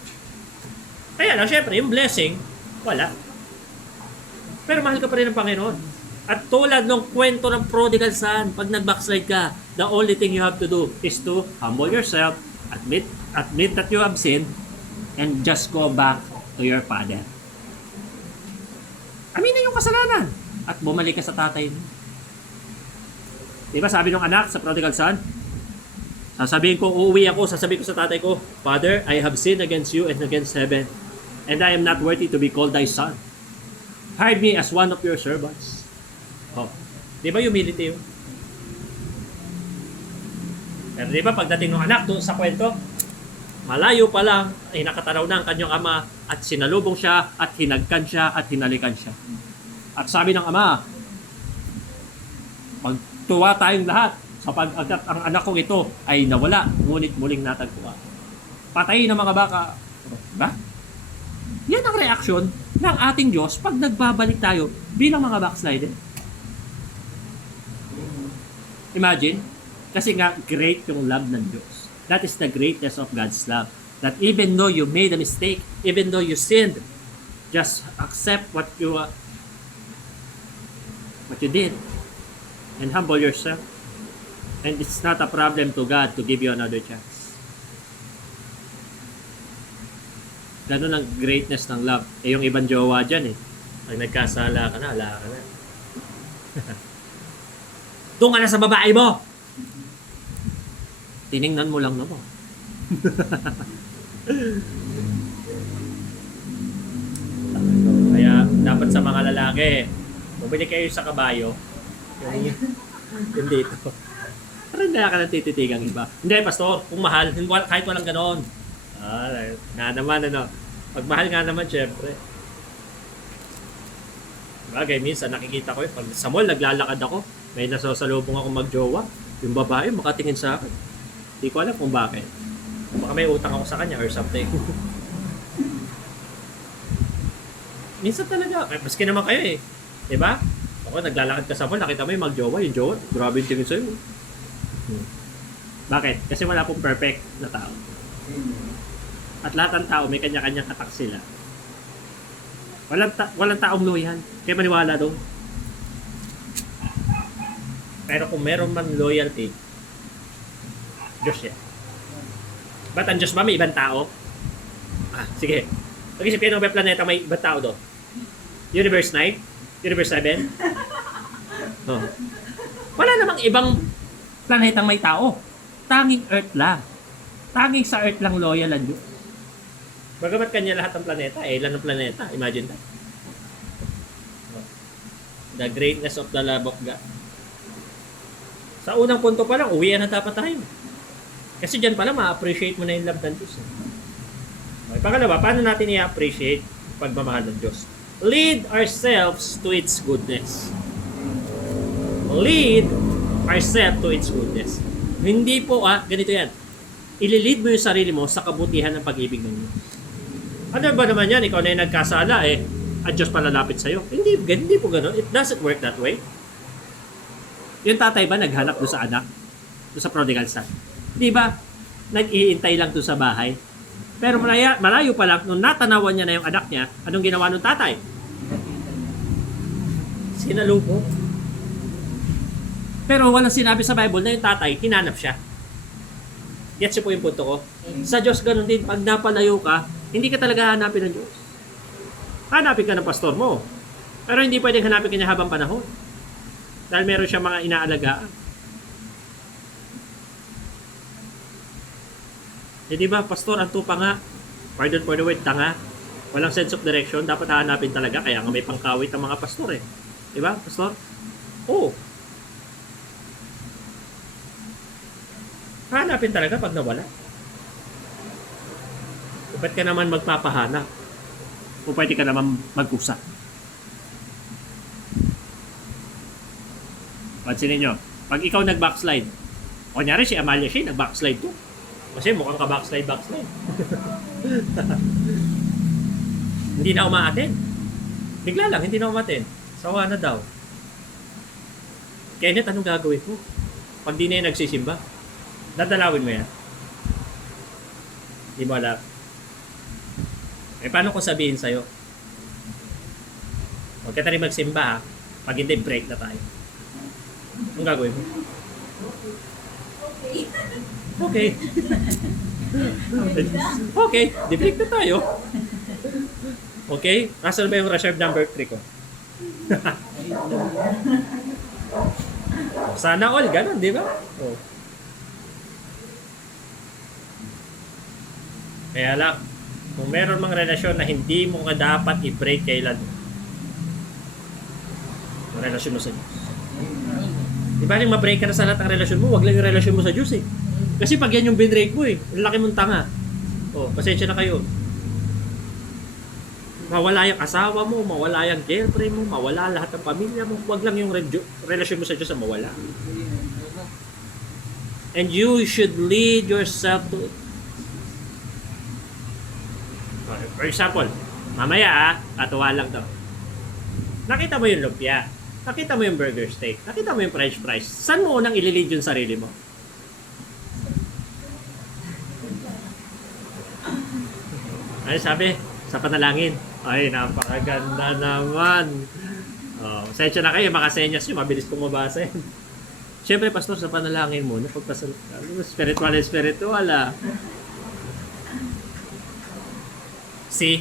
Kaya lang, syempre, yung blessing, wala. Pero mahal ka pa rin ng Panginoon. At tulad ng kwento ng prodigal son, pag nag-backslide ka, the only thing you have to do is to humble yourself, admit that you have sinned, and just go back to your father. Aminin yung kasalanan at bumalik ka sa tatay mo. Diba sabi ng anak sa prodigal son? Sasabihin ko, uuwi ako, sasabihin ko sa tatay ko, Father, I have sinned against you and against heaven, and I am not worthy to be called thy son. Hire me as one of your servants. Oh. Di ba humility yun? Pero di ba pagdating ng anak doon sa kwento, malayo pa lang ay nakatanaw na ang kanyang ama at sinalubong siya at hinagkan siya at hinalikan siya. At sabi ng ama, pagtuwa tayong lahat sapagkat ang anak kong ito ay nawala, ngunit muling natagpuan. Patayin ng mga baka. Diba? Yan ang reaksyon ng ating Diyos pag nagbabalik tayo bilang mga backslider. Imagine, kasi nga great yung love ng Diyos. That is the greatness of God's love. That even though you made a mistake, even though you sinned, just accept what you did and humble yourself. And it's not a problem to God to give you another chance. Ganun ang greatness ng love. Eh yung ibang jowa dyan eh. Pag nagkasala ka na, ala ka na. Doon ka na sa babae mo! Tiningnan mo lang naman. Kaya dapat sa mga lalaki, bumili kayo sa kabayo. Yung dito. Parang kaya ka nang tititigang iba. Hindi, pastor, kung mahal, kahit walang ganon. Na naman, ano. Pag mahal nga naman, syempre. Bagay, minsan nakikita ko yun. Pag sa mall, naglalakad ako. May nasasalubong ako magjowa. Yung babae, makatingin sa akin. Hindi ko alam kung bakit. Baka may utang ako sa kanya or something. Minsan talaga, maski naman kayo eh. Diba? Ako, naglalakad ka sa mall, nakita mo yung magjowa. Yung jowa, grabe yung tingin sa'yo. Bakit? Kasi wala pong perfect na tao. At lahat ng tao, may kanya-kanyang katak sila. Walang taong loyal. Kaya maniwala doon. Pero kung meron man loyalty, Diyos yan. Ba't ang Diyos ba may ibang tao? Sige. Pag-isip kayo ng planeta may ibang tao doon. Universe 9? Universe 7? Oh. Wala namang ibang planetang may tao. Tanging Earth lang. Tanging sa Earth lang loyal ang Diyos. Bagamat kanya lahat ng planeta, ilan ng planeta? Imagine that. The greatness of the love of God. Sa unang punto pa lang, uwian na dapat tayo. Kasi dyan pala, ma-appreciate mo na yung love ng Diyos. Okay, pangalawa, paano natin i-appreciate pagmamahal ng Diyos? Lead ourselves to its goodness. Lead ourselves to its goodness. Hindi po, ganito yan. Ililid mo yung sarili mo sa kabutihan ng pag-ibig ng Diyos. Ano ba naman yan? Ikaw na yung nagkasala, at Diyos palalapit sa'yo. Hindi po ganun. It doesn't work that way. Yung tatay ba naghanap doon sa anak? Doon sa prodigal son? Di ba? Nag-iintay lang doon sa bahay. Pero malayo pa lang, nung natanawan niya na yung anak niya, anong ginawa ng tatay? Sinalubong. Pero walang sinabi sa Bible na yung tatay, hinanap siya. Gets po yung punto ko? Sa Diyos ganun din, pag napalayo ka, hindi ka talaga hanapin ng Diyos. Hanapin ka ng pastor mo. Pero hindi pwedeng hanapin ka niya habang panahon. Dahil meron siya mga inaalagaan. Di ba, pastor, ang tupa nga, pardon for the word, tanga. Walang sense of direction, dapat hahanapin talaga. Kaya nga may pangkawit ang mga pastor eh. Di ba, pastor? Oo. Hanapin talaga pag nawala. Ba't ka naman magpapahanap? O pwede ka naman magkusa. Pansinin nyo, pag ikaw nag-backslide, kunyari si Amalia siya, nag-backslide to. Kasi mukhang ka-backslide. Hindi na umaaten. Bigla lang, hindi na umaaten. Sawa na daw. Kenneth, anong gagawin ko? Pag di na yung nagsisimba, dadalawin mo yan. Di mo alam. Eh, paano ko sabihin sa'yo? Huwag ka na rin magsimba, ha? Pag hindi, break na tayo. Anong gagawin mo? Okay. Okay, di-break na tayo. Okay? Nasaan ba yung reserve number 3 ko? Sana all, ganun, di ba? Oh. Kaya lang, kung meron mang relasyon na hindi mo nga dapat i-break kailan, ang relasyon mo sa Diyos. Di ba yung ma-break ka na sa lahat ng relasyon mo, wag lang yung relasyon mo sa Diyos eh. Kasi pag yan yung binrake mo eh, ang laki mong tanga. Oh, pasensya na kayo. Mawala yung asawa mo, mawala yung girlfriend mo, mawala lahat ng pamilya mo, wag lang yung relasyon mo sa Diyos na mawala. And you should lead yourself to... For example, mamaya katuwa lang daw. Nakita mo yung lumpia, nakita mo yung burger steak, nakita mo yung french fries, saan mo unang ililid yung sarili mo? Ano sabi? Sa panalangin. Ay, napakaganda naman. Oh, sensya na kayo, makasenyas nyo, mabilis kong mabasa yan. Siyempre, pastor, sa panalangin mo, spiritual ah. See?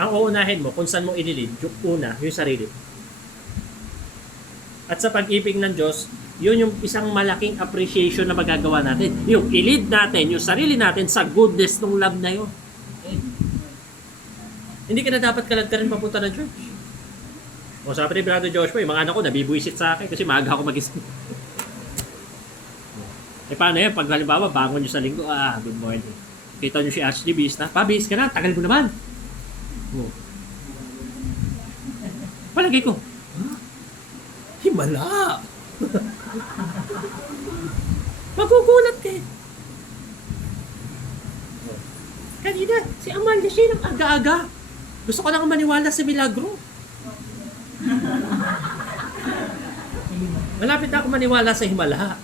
Ang uunahin mo, kung saan mo ililid, yung una, yung sarili. At sa pag-ibig ng Diyos, yun yung isang malaking appreciation na magagawa natin. Yung ilid natin, yung sarili natin sa goodness ng love na yun. Hindi ka na dapat kalad ka rin papunta ng church. O sabi ni Brother Joshua, yung mga anak ko nabibuisit sa akin kasi maaga ako magising. Eh paano yan? Pag halimbawa, bangon nyo sa linggo, good morning. Kita nyo si Ashley, bis na. Bis ka na, tagal mo naman. Palagay ko, himala. Magugulat ka eh. Kanina, si Amalia siya ng aga-aga. Gusto ko lang maniwala sa milagro. Malapit na ako maniwala sa himala.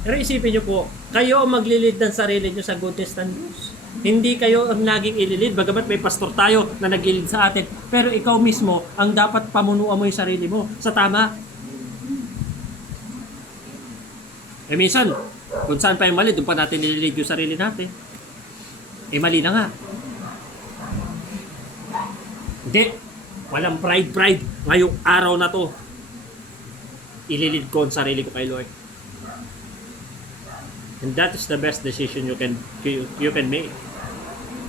Pero isipin nyo po, kayo ang maglilid ng sarili nyo sa goodness ng Diyos. Hindi kayo ang laging ililid, bagamat may pastor tayo na naglilid sa atin. Pero ikaw mismo ang dapat pamunuan mo yung sarili mo sa tama. Eh minsan, kung saan pa yung mali, doon pa natin nililid yung sarili natin. Eh mali na nga. Hindi. Walang pride. Ngayong araw na to, ililid ko ang sarili ko kay Lord. And that is the best decision you can make.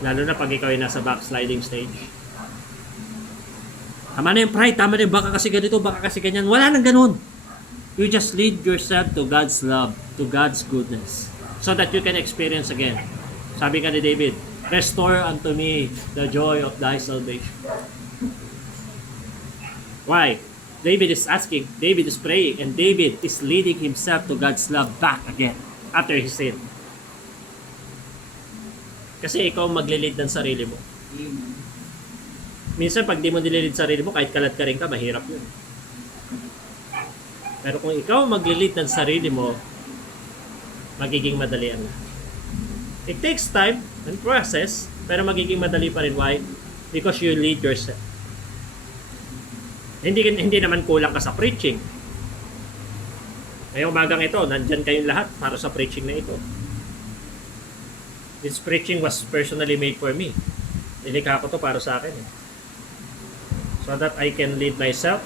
Lalo na pag ikaw ay nasa backsliding stage. Tama na yung pride, tama na yung baka kasi ganito, baka kasi ganyan. Wala nang ganun. You just lead yourself to God's love, to God's goodness, so that you can experience again. Sabi ka ni David, restore unto me the joy of thy salvation. Why? David is asking, David is praying, and David is leading himself to God's love back again after his sin. Kasi ikaw maglilid ng sarili mo. Minsan pag di mo nililid sarili mo, kahit kalat ka rin ka, mahirap yun. Pero kung ikaw maglilid ng sarili mo, magiging madali ang lahat. It takes time and process, pero magiging madali pa rin. Why? Because you lead yourself. Hindi naman kulang ka sa preaching. Ngayong umagang ito, nandyan kayong lahat para sa preaching na ito. This preaching was personally made for me. Nilikha ko to para sa akin. So that I can lead myself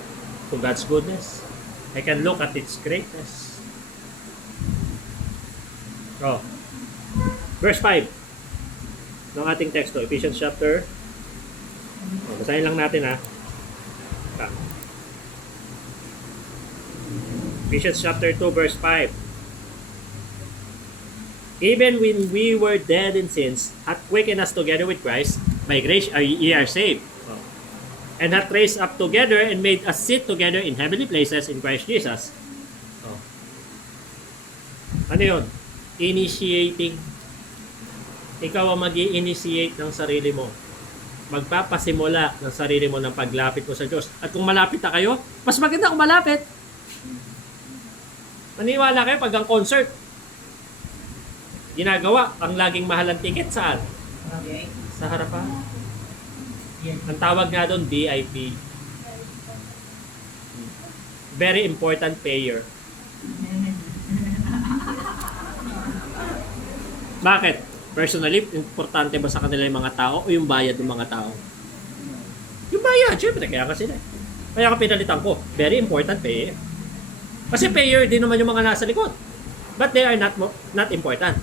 to God's goodness. I can look at its greatness. Oh. Verse 5 ng ating teksto, Ephesians chapter. Basahin lang natin ha. Ephesians chapter 2 verse 5. Even when we were dead in sins, hath quickened us together with Christ. By grace ye are saved. And hath raised up together and made us sit together in heavenly places in Christ Jesus. Ano yun? Initiating. Ikaw ang mag-i-initiate ng sarili mo. Magpapasimula ng sarili mo ng paglapit mo sa Diyos. At kung malapit na kayo, mas maganda kung malapit. Maniwala kayo pag ang concert, ginagawa ang laging mahal ang ticket saan? Sa harapan. Ang tawag nga doon, VIP. Very important payer. Bakit? Personally, importante ba sa kanila yung mga tao o yung bayad ng mga tao? Yung bayad, syempre, kaya ka sila. Kaya ka pinalitan ko. Very important payer. Kasi payer din naman yung mga nasa likod. But they are not important.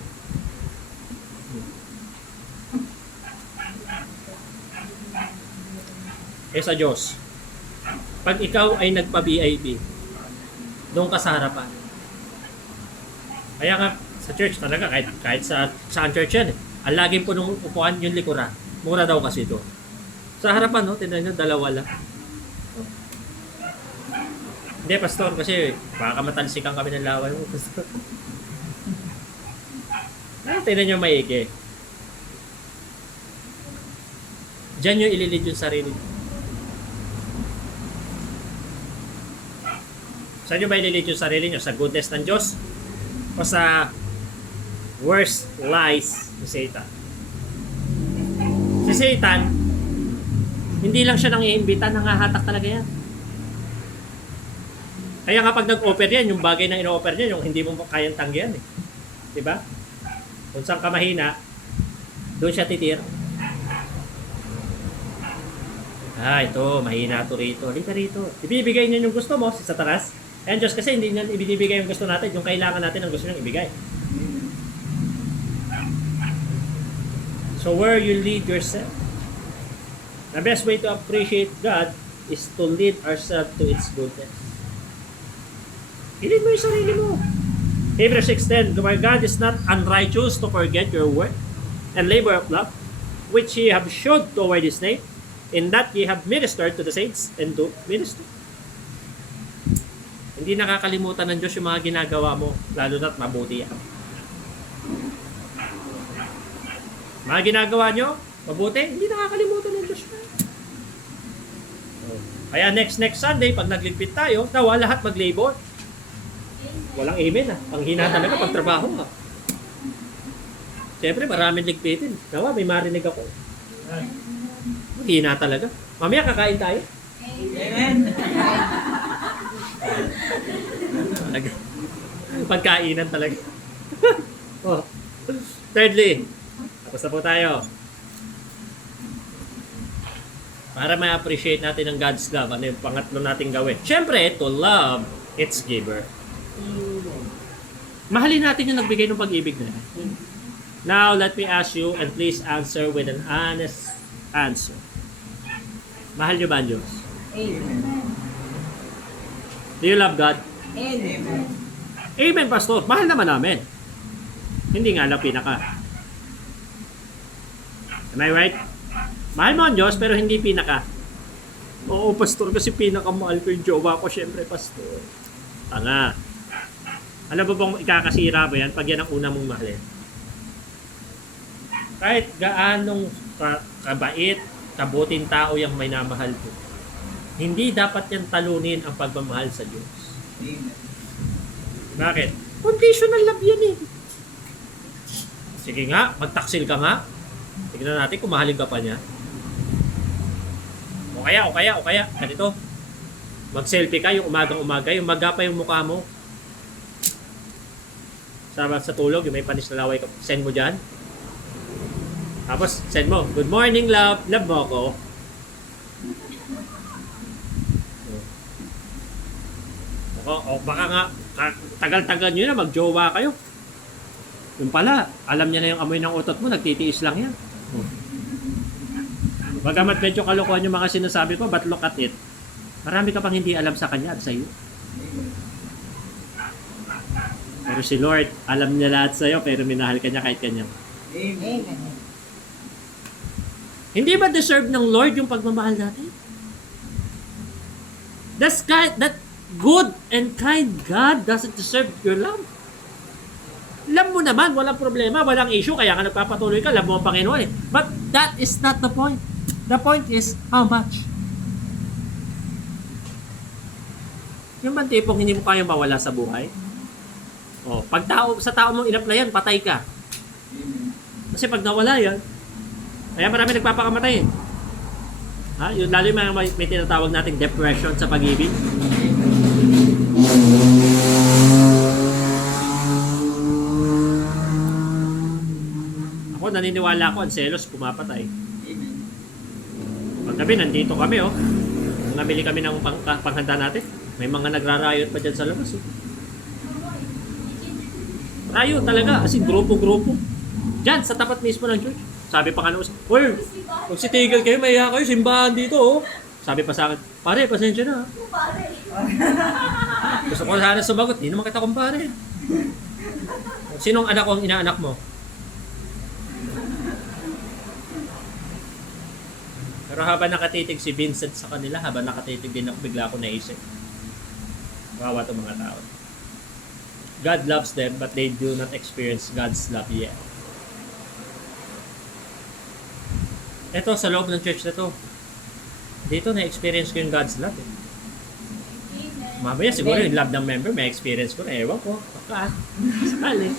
Sa Diyos, pag ikaw ay nagpa-VIP, doon ka sa harapan. Kaya nga, sa church talaga, kahit saan church yan, ang laging punong upuan yung likuran. Mura daw kasi ito. Sa harapan, no, tingnan nyo, dalawa lang. Hindi, pastor, kasi baka matalsikan kami ng lawan mo, pastor. Tingnan nyo maigi. Diyan nyo ililid yung sarili. Saan nyo ba ililid yung sarili nyo? Sa goodness ng Diyos? O sa worst lies ni Satan? Si Satan, hindi lang siya nang iimbita, nangahatak talaga yan. Kaya kapag nag-offer yan, yung bagay na ino-offer niya, yung hindi mo kayang tanggihan eh. Diba? Kung saan ka mahina, doon siya titir. Ito, mahina to rito. Halika rito. Ibibigay niya yung gusto mo, si Satanas. And Diyos kasi hindi niya ibinibigay yung gusto natin, yung kailangan natin ang gusto niyang ibigay. So where you lead yourself? The best way to appreciate God is to lead ourselves to its goodness. Ilid mo yung sarili mo. Hebrews 6:10, for God is not unrighteous to forget your work and labor of love, which ye have showed toward His name, in that ye have ministered to the saints and to minister. Hindi nakakalimutan ng Diyos yung mga ginagawa mo, lalo na't mabuti yan. Mga ginagawa nyo, mabuti, hindi nakakalimutan ng Diyos. Kaya next Sunday, pag nagligpit tayo, nawa lahat mag-labor. Walang amen Ang hina talaga pag trabaho Siyempre, maraming ligpitin. Nawa, may marinig ako. Hina talaga. Mamaya kakain tayo. Amen. Pagkainan talaga. Thirdly, tapos na po tayo. Para ma-appreciate natin ang God's love, ano yung pangatlo nating gawin? Siyempre, to love its giver. Mahalin natin yung nagbigay ng pag-ibig na yan. Now, let me ask you, and please answer with an honest answer. Mahal nyo ba ang Diyos? Amen. Do you love God? Amen. Amen, Pastor. Mahal naman namin. Hindi nga lang pinaka. Am I right? Mahal mo ang Diyos, pero hindi pinaka. Oo, Pastor, kasi pinakamahal ko yung jowa ko, syempre, Pastor. Tanga. Alam mo bang ikakasira ba yan pag yan ang una mong mahalin? Kahit gaanong kabait, kabuting tao yung may namahal ko, hindi dapat yan talunin ang pagmamahal sa Diyos. Bakit? Conditional love yan eh. Sige nga, magtaksil ka nga. Tignan natin kung mahalin ka pa niya. O kaya, ganito. Mag-selfie ka yung umagang-umaga, yung maga pa yung mukha mo. Sa tulog, yung may panis na laway, send mo dyan. Tapos, send mo, good morning, love. Love mo ako. O baka nga, tagal-tagal nyo na, mag-jowa kayo. Yung pala, alam niya na yung amoy ng utot mo, nagtitiis lang yan. Bagamat medyo kalokohan yung mga sinasabi ko, but look at it. Marami ka pang hindi alam sa kanya at sa iyo. Pero si Lord, alam niya lahat sa'yo, pero minahal ka niya kahit kanya. Amen. Hindi ba deserve ng Lord yung pagmamahal natin? That good and kind God doesn't deserve your love. Love mo naman, walang problema, walang issue, kaya ka nagpapatuloy ka, love mo ang Panginoon eh. But that is not the point. The point is, how much? Yung bang tipong hindi mo kaya mawala sa buhay? Oh, pag sa tao mong inaplayan, patay ka. Kasi pag nawala yan, kaya marami nagpapakamatay eh. Ha? Yun, lalo yung may tinatawag nating depression sa pag-ibig. Ako, naniniwala ako, ang selos, pumapatay. Paggabi, nandito kami, oh. Nabili kami ng panghanda natin. May mga nagrarayot pa dyan sa labas, oh. Rayo talaga, as in, grupo-grupo. Diyan, sa tapat mismo ng church. Sabi pa kanina, "Uy, kung sitigil kayo, mahiya kayo, simbahan dito, oh." Sabi pa sa akin, "Pare, pasensya na." Gusto ko sana sumagot, di naman kita kumpare. Sinong anak ko ang inaanak mo? Pero habang nakatitig si Vincent sa kanila, habang nakatitig din ako, bigla ako naisip. Wawa itong mga tao. God loves them, but they do not experience God's love yet. Ito, sa loob ng church na to, dito na-experience ko yung God's love. Eh. Mamaya siguro yung love ng member, may experience ko na. Ewan ko, baka, sakali.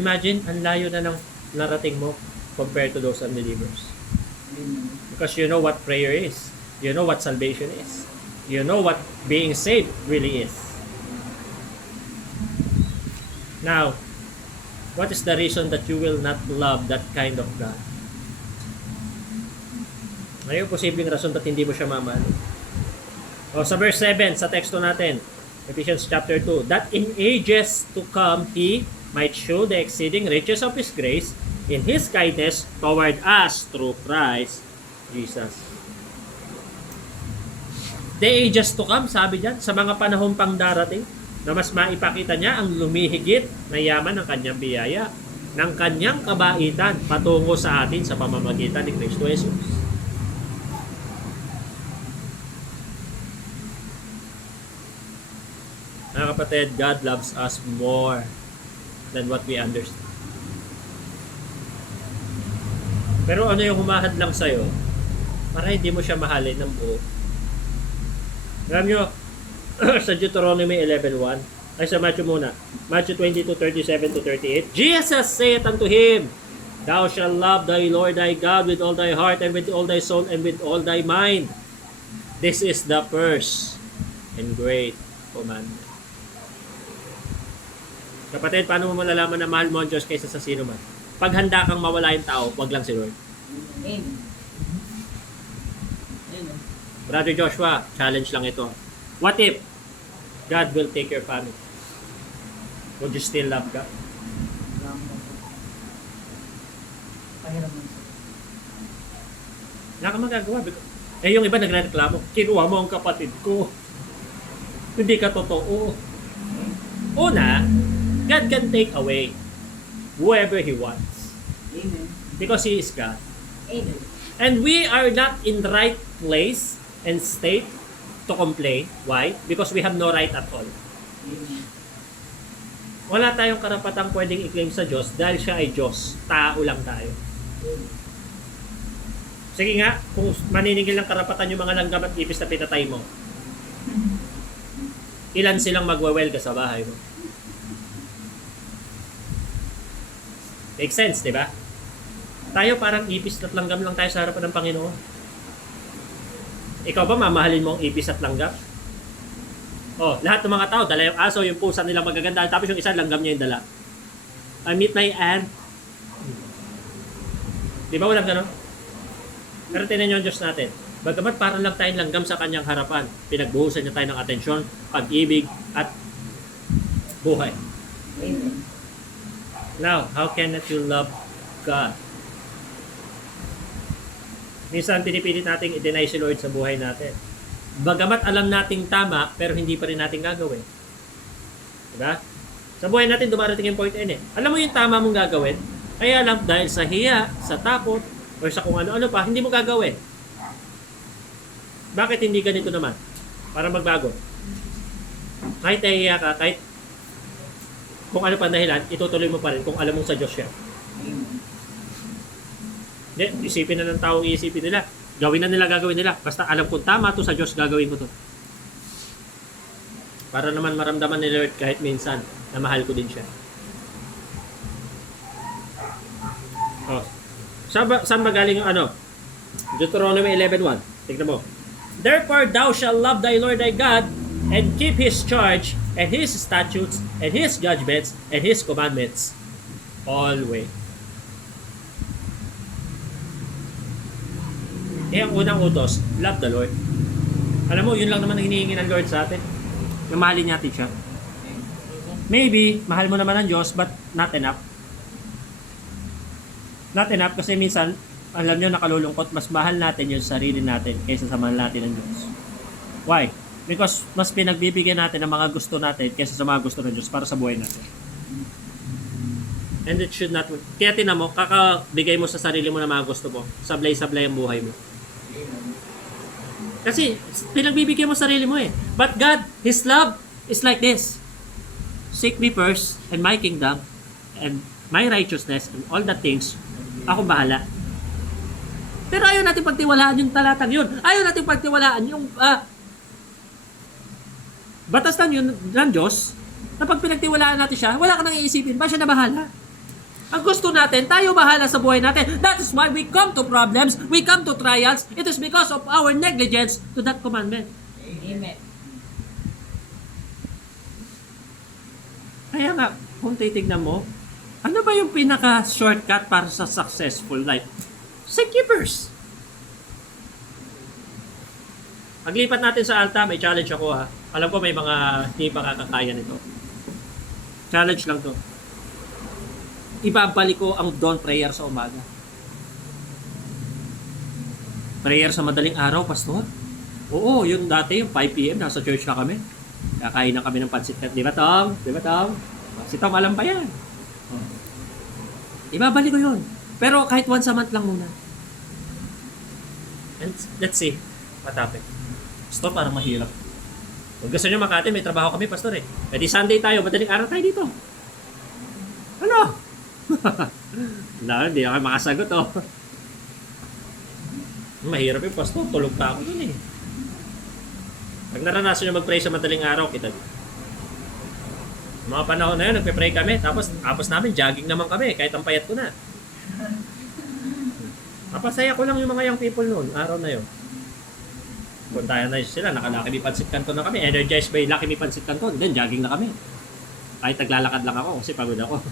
Imagine, ang layo na ng narating mo compared to those unbelievers. Because you know what prayer is. You know what salvation is. You know what being saved really is. Now, what is the reason that you will not love that kind of God? Ngayon, posibleng rason ba't hindi mo siya mamahal. O, sa verse 7, sa teksto natin, Ephesians chapter 2, that in ages to come, He might show the exceeding riches of His grace in His kindness toward us through Christ Jesus. The ages to come, sabi dyan, sa mga panahon pang darating, na mas maipakita niya ang lumihigit na yaman ng kanyang biyaya, ng kanyang kabaitan patungo sa atin sa pamamagitan ni Kristo Jesus. Mga kapatid, God loves us more than what we understand. Pero ano yung humahad lang sa'yo para hindi mo siya mahalin ng buo? Alam nyo, sa Deuteronomy 11:1, ay sa Matthew muna, Matthew 22:37-38, Jesus saith unto him, Thou shalt love thy Lord thy God with all thy heart and with all thy soul and with all thy mind. This is the first and great commandment. Kapatid, paano mo malalaman na mahal mo ang Diyos kaysa sa sino man? Pag handa kang mawala yung tao, wag lang si Lord. Amen. Brother Joshua, challenge lang ito. What if God will take your family? Would you still love God? Wala kang magagawa. Yung iba nagreklamo, kinuha mo ang kapatid ko. Hindi ka totoo. Una, God can take away whoever He wants. Amen. Because He is God. Amen. And we are not in the right place and state to complain. Why? Because we have no right at all. Wala tayong karapatang pwedeng i-claim sa Diyos dahil siya ay Diyos. Tao lang tayo. Sige nga, kung maniningil ng karapatan yung mga langgam at ipis na pinatay mo, ilan silang magwawelga sa bahay mo? Make sense, di ba? Tayo parang ipis at langgam lang tayo sa harapan ng Panginoon. Ikaw ba mamahalin mo ang ipis at langgam? Oh, lahat ng mga tao, dala yung aso, yung pusa nila magaganda, tapos yung isa langgam niya yung dala. I meet my aunt. Di ba walang gano'n? Pero tinan niyo ang Diyos natin. Bagamat parang lang tayong langgam sa kanyang harapan, pinagbuhusan niya tayo ng atensyon, pag-ibig, at buhay. Amen. Now, how cannot you love God? Minsan pinipilit nating i-deny si Lord sa buhay natin. Bagamat alam nating tama, pero hindi pa rin natin gagawin. Diba? Sa buhay natin, dumarating yung point N eh. Alam mo yung tama mong gagawin, kaya lang dahil sa hiya, sa takot, o sa kung ano-ano pa, hindi mo gagawin. Bakit hindi ganito naman? Para magbago. Kahit nahihiya ka, kahit kung ano pa dahilan, itutuloy mo pa rin kung alam mong sa Diyos siya. Hindi, isipin na ng taong iisipin nila. Gawin na nila, gagawin nila. Basta alam kong tama to sa Diyos, gagawin ko to. Para naman maramdaman ni Lord kahit minsan na mahal ko din siya. Oh. Saan ba galing yung ano? Deuteronomy 11:1. Tignan mo. Therefore thou shalt love thy Lord thy God and keep His charge and His statutes and His judgments and His commandments always. Ang unang utos, love the Lord. Alam mo, yun lang naman ang hinihingi ng Lord sa atin. Na mahalin natin siya. Maybe, mahal mo naman ang Diyos, but not enough. Not enough kasi minsan, alam nyo, nakalulungkot, mas mahal natin yung sarili natin kaysa sa mahal natin ng Diyos. Why? Because mas pinagbibigyan natin ang mga gusto natin kaysa sa mga gusto ng Diyos para sa buhay natin. And it should not... Kaya tinan mo, kakabigay mo sa sarili mo ng mga gusto mo, sablay-sablay ang buhay mo. Kasi pinagbibigyan mo sarili mo eh. But God, His love is like this. Seek me first and my kingdom and my righteousness and all the things, ako bahala. Pero ayaw natin pagtiwalaan yung talatang yun. Ayaw natin pagtiwalaan yung batas ng Diyos na pag pinagtiwalaan natin siya, wala ka nang iisipin, ba siya na bahala? Ang gusto natin, tayo bahala sa buhay natin. That is why we come to problems, we come to trials. It is because of our negligence to that commandment. Amen. Kaya nga, kung titignan mo, ano ba yung pinaka-shortcut para sa successful life? Seek ye first. Paglipat natin sa alta, may challenge ako ha. Alam ko may mga hindi pa kakakaya nito. Challenge lang to. Ibabalik ko ang dawn prayer sa umaga. Prayer sa madaling araw, pastor? Oo, yung dati, yung 5 p.m., nasa church na kami. Kakain na kami ng pansit. Di ba, Tom? Di ba, Tom? Si Tom, alam pa yan. Ibabalik ko yun. Pero kahit once a month lang muna. And let's see what happens. Pastor, parang mahirap. Kung gusto nyo Makati, may trabaho kami, pastor eh. Pwede Sunday tayo, madaling araw tayo dito. Ano? Na, hindi ako makasagot oh. Mahirap yung pastor, tulog pa ako dun eh. Pag naranasan nyo mag-pray sa madaling araw, kita mga panahon na yun, nagpe-pray kami, tapos namin, jogging naman kami, kahit ang payat ko na. Napasaya ko lang yung mga young people noon, araw na yun. Puntahan na sila, naka-Lucky Me Pancit Canton na kami, energized by Lucky Me Pancit Canton, then jogging na kami. Kahit naglalakad lang ako kasi pagod ako.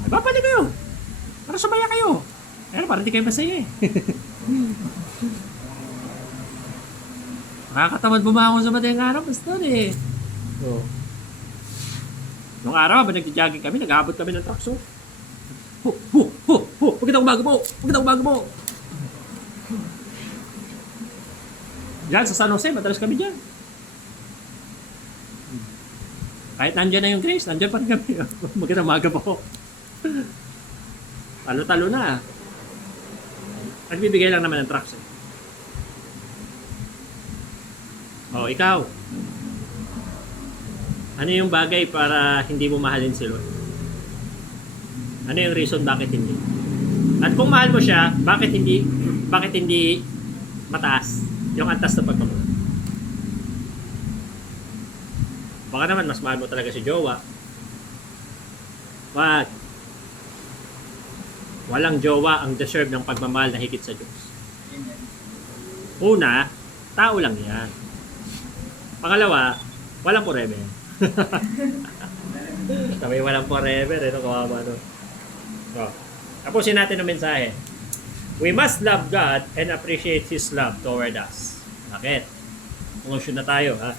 Ay, babalik kayo. Para sumaya kayo. Pero para di kayo masaya eh. Nakakatamad bumangon sa madaling araw, pastor eh. Oh. Nung araw, ba nag-jogging kami, nag-aabot kami ng trucks. Huwag kitang umaga mo! Huwag kitang umaga mo! Diyan sa San Jose, madalas kami dyan. Kahit nandyan na yung Grace, nandyan pa rin kami. Huwag kitang umaga po. Talo-talo na. Nagbibigay lang naman ng trucks eh. Oh, ikaw. Ano yung bagay para hindi mo mahalin si Lord? Ano yung reason bakit hindi? At kung mahal mo siya, bakit hindi mataas yung antas na pagmamahal? Baka naman mas mahal mo talaga si jowa. Wag. Walang jowa ang deserve ng pagmamahal na higit sa Diyos. Una, tao lang yan. Pangalawa, walang forever. Sabi, walang forever. Ito, kawawa no. So, tapusin natin ang mensahe. We must love God and appreciate His love toward us. Bakit? Conclusion na tayo, ha?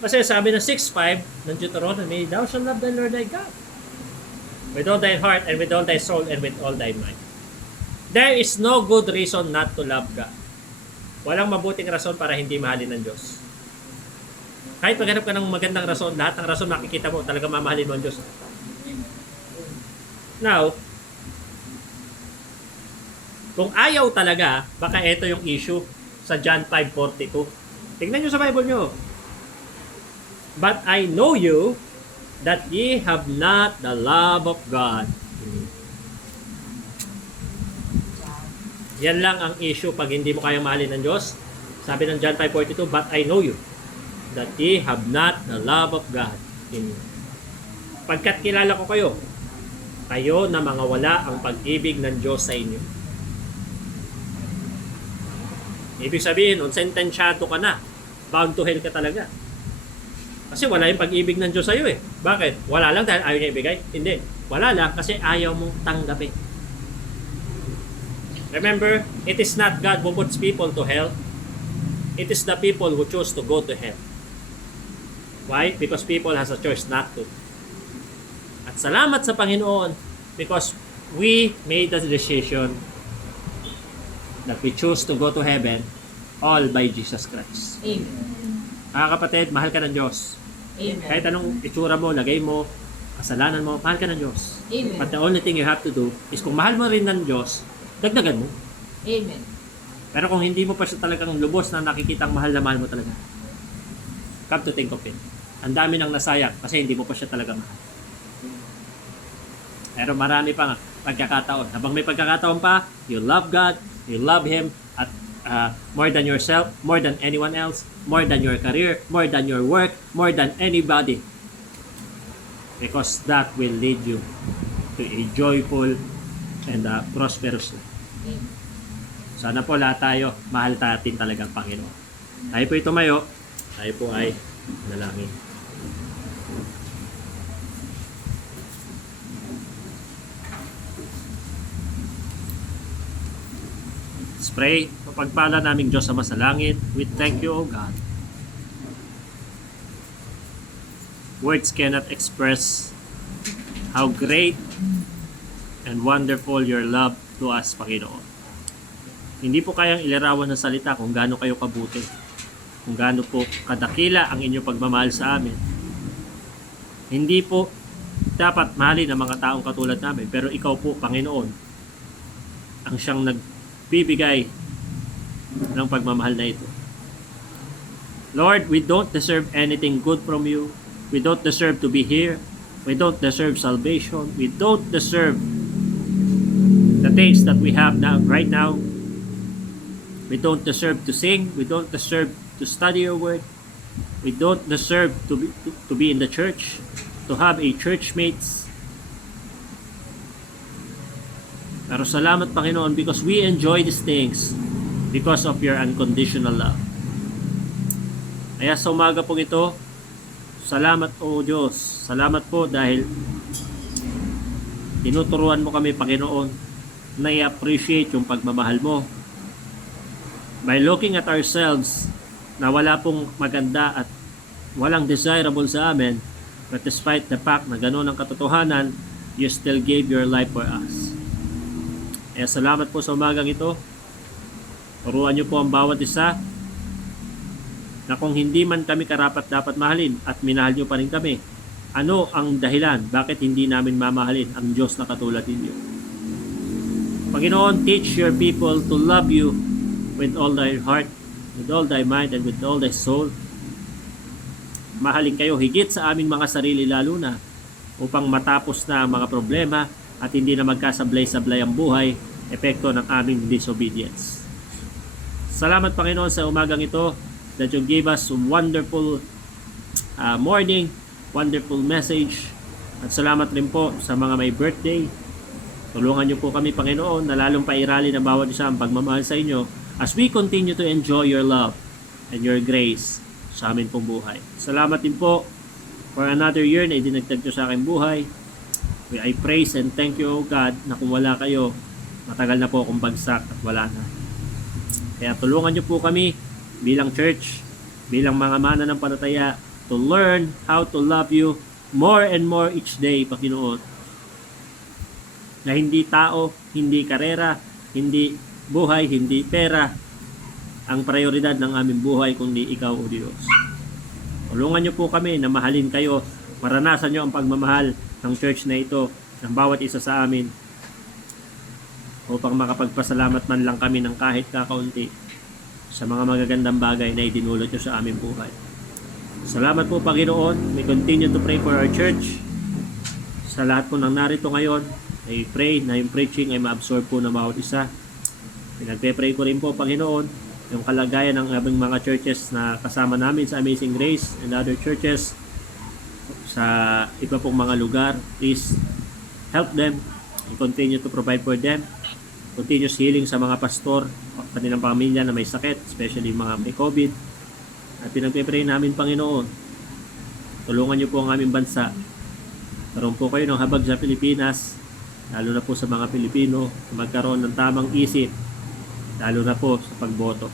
Kasi sabi na 6:5 ng Deuteronomy, Thou shalt love the Lord thy God with all thy heart and with all thy soul and with all thy mind. There is no good reason not to love God. Walang mabuting rason para hindi mahalin ng Diyos. Kahit maghanap ka ng magandang rason, lahat ng rason makikita mo, talaga mamahalin mo ang Diyos. Now, kung ayaw talaga, baka ito yung issue sa John 5:42. Tingnan nyo sa Bible nyo. But I know you, that ye have not the love of God. Yan lang ang issue pag hindi mo kayang mahalin ng Diyos. Sabi ng John 5:42, but I know you, that ye have not the love of God in you. Pagkat kilala ko kayo, kayo na mga wala ang pag-ibig ng Diyos sa inyo. Ibig sabihin, sentensyado ka na. Bound to hell ka talaga. Kasi wala yung pag-ibig ng Diyos sa iyo eh. Bakit? Wala lang dahil ayaw niya ibigay? Hindi. Wala lang kasi ayaw mong tanggapin. Remember, it is not God who puts people to hell. It is the people who choose to go to hell. Why? Because people has a choice not to. At salamat sa Panginoon because we made the decision that we choose to go to heaven all by Jesus Christ. Amen. Mga kapatid, mahal ka ng Diyos. Amen. Kahit anong itsura mo, lagay mo, kasalanan mo, mahal ka ng Diyos. Amen. But the only thing you have to do is kung mahal mo rin ng Diyos, dagdagan mo. Amen. Pero kung hindi mo pa siya talagang lubos na nakikitang mahal na mahal mo talaga, come to think of it, ang dami nang nasayang kasi hindi mo pa siya talaga mahal. Pero marami pa nga pagkakataon. Habang may pagkakataon pa, you love God, you love Him, at more than yourself, more than anyone else, more than your career, more than your work, more than anybody. Because that will lead you to a joyful and prosperous life. Sana po lahat tayo, mahal natin talagang Panginoon. Tayo po tumayo, tayo po ay nalangin. Let's pray. Pagpala naming Diyos sa masalangit, we thank you, O God. Words cannot express how great and wonderful your love to us, Panginoon. Hindi po kayang ilarawan ng salita kung gaano kayo kabuti, kung gaano po kadakila ang inyong pagmamahal sa amin. Hindi po dapat mahalin ang mga taong katulad namin, pero ikaw po, Panginoon, ang siyang nagbibigay ng pagmamahal na ito. Lord, we don't deserve anything good from you. We don't deserve to be here. We don't deserve salvation. We don't deserve the things that we have now, right now. We don't deserve to sing. We don't deserve to study your word. We don't deserve to be in the church, to have a church mates. Pero salamat, Panginoon, because we enjoy these things because of your unconditional love. Kaya sa umaga po ito, salamat o Diyos. Salamat po dahil tinuturuan mo kami, Panginoon, na i-appreciate yung pagmamahal mo. By looking at ourselves na wala pong maganda at walang desirable sa amin, but despite the fact na gano'n ang katotohanan, you still gave your life for us. Kaya salamat po sa umagang ito. Turuan niyo po ang bawat isa na kung hindi man kami karapat dapat mahalin at minahal niyo pa rin kami, ano ang dahilan bakit hindi namin mamahalin ang Diyos na katulad ninyo? Panginoon, teach your people to love you with all thy heart, with all thy mind, and with all thy soul. Mahalin kayo higit sa aming mga sarili lalo na upang matapos na ang mga problema at hindi na magkasablay-sablay ang buhay, epekto ng aming disobedience. Salamat, Panginoon, sa umagang ito that you gave us a wonderful morning, wonderful message. At salamat rin po sa mga may birthday. Tulungan niyo po kami, Panginoon, na lalong pairali ng bawat isa ang pagmamahal sa inyo as we continue to enjoy your love and your grace sa amin pong buhay. Salamat din po for another year na idinagdag niyo sa aking buhay. I praise and thank you, O God, na kung wala kayo, matagal na po akong bagsak at wala na. Kaya tulungan niyo po kami bilang church, bilang mga mananampalataya, to learn how to love you more and more each day, Panginoon. Na hindi tao, hindi karera, hindi buhay, hindi pera, ang prioridad ng aming buhay kundi ikaw, O Diyos. Tulungan niyo po kami na mahalin kayo, maranasan niyo ang pagmamahal ng church na ito, ng bawat isa sa amin, upang makapagpasalamat man lang kami ng kahit kakaunti sa mga magagandang bagay na idinulot niyo sa aming buhay. Salamat po, Panginoon. We continue to pray for our church. Sa lahat po ng narito ngayon, I pray na yung preaching ay ma-absorb po ng bawat isa. Pinagpe-pray ko rin po, Panginoon, yung kalagayan ng aming mga churches na kasama namin sa Amazing Grace and other churches sa iba pong mga lugar. Please help them and continue to provide for them. Continuous healing sa mga pastor o kanilang pamilya na may sakit, especially mga may COVID. At pinagpe-pray namin, Panginoon, tulungan niyo po ang aming bansa. Karoon po kayo ng habag sa Pilipinas, lalo na po sa mga Pilipino, na magkaroon ng tamang isip, lalo na po sa pagboto.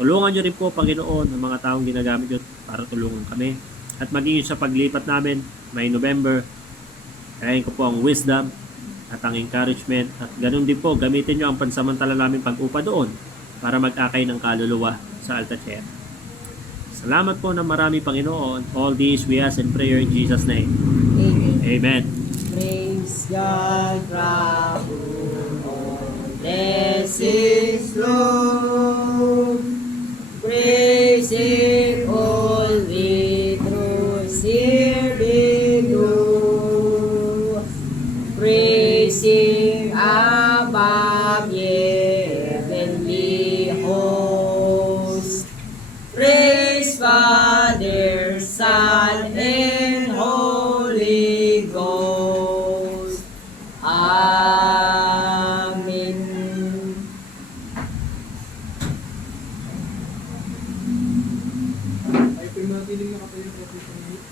Tulungan niyo rin po, Panginoon, ang mga taong ginagamit niyo para tulungan kami. At maging sa paglipat namin, may November, kayahin ko po ang wisdom at ang encouragement. At ganun din po, gamitin niyo ang pansamantala namin pag-upa doon para mag-akay ng kaluluwa sa Altacher. Salamat po ng marami, Panginoon. All these we ask in prayer in Jesus' name. Amen. Amen. Praise God, Prabhu. Blessings, Lord. Praise Him, all we through serving you. Praise Him above heavenly hosts. Praise Father, Son, and Holy Ghost. Amen. Ay pinatiling na kayo sa pagkakamit.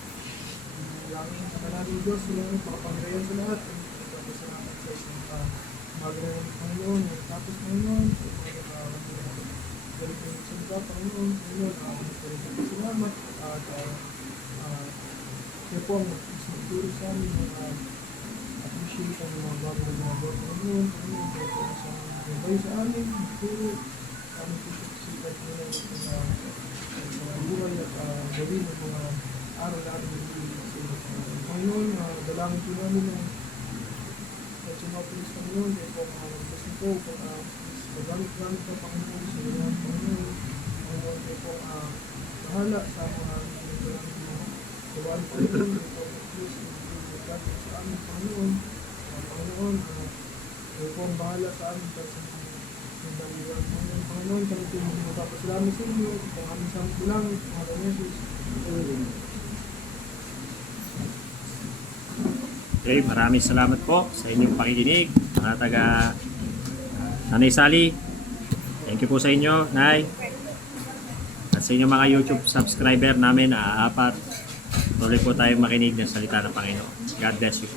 Langin sa kanaling Diyos, sila ang makapangyarihan sa lahat. Salamat sa isang magaling ng Panginoon. Tapos Panginoon, galing ng isang ka, Panginoon, salamat. At siya po ang magturo sa amin appreciate ang mga bago ng mga bago. Panginoon, kaya po sa gabay sa amin, magturo kami po sa kasikat nila mga buhay at gawin ng mga araw na ating nagiging sa iyo. Panginoon, dalangin po namin ng sa mga pulis Panginoon, kaya po mga magpas nito, magamit-gamit ka Panginoon sa iyo, Panginoon, kaya po bahala sa mga gawain Panginoon, kaya po please, magagawa sa amin Panginoon, Panginoon, kaya po ang bahala sa amin sa Panginoon, kami po magpapasalamat sa inyo, kung aming samot lang, mga Jesus. Okay, maraming salamat po sa inyong pakikinig, mga taga Nanay Sally. Thank you po sa inyo, Nay. At sa inyong mga YouTube subscriber namin, apat. Tuloy po tayong makinig ng salita ng Panginoon. God bless you.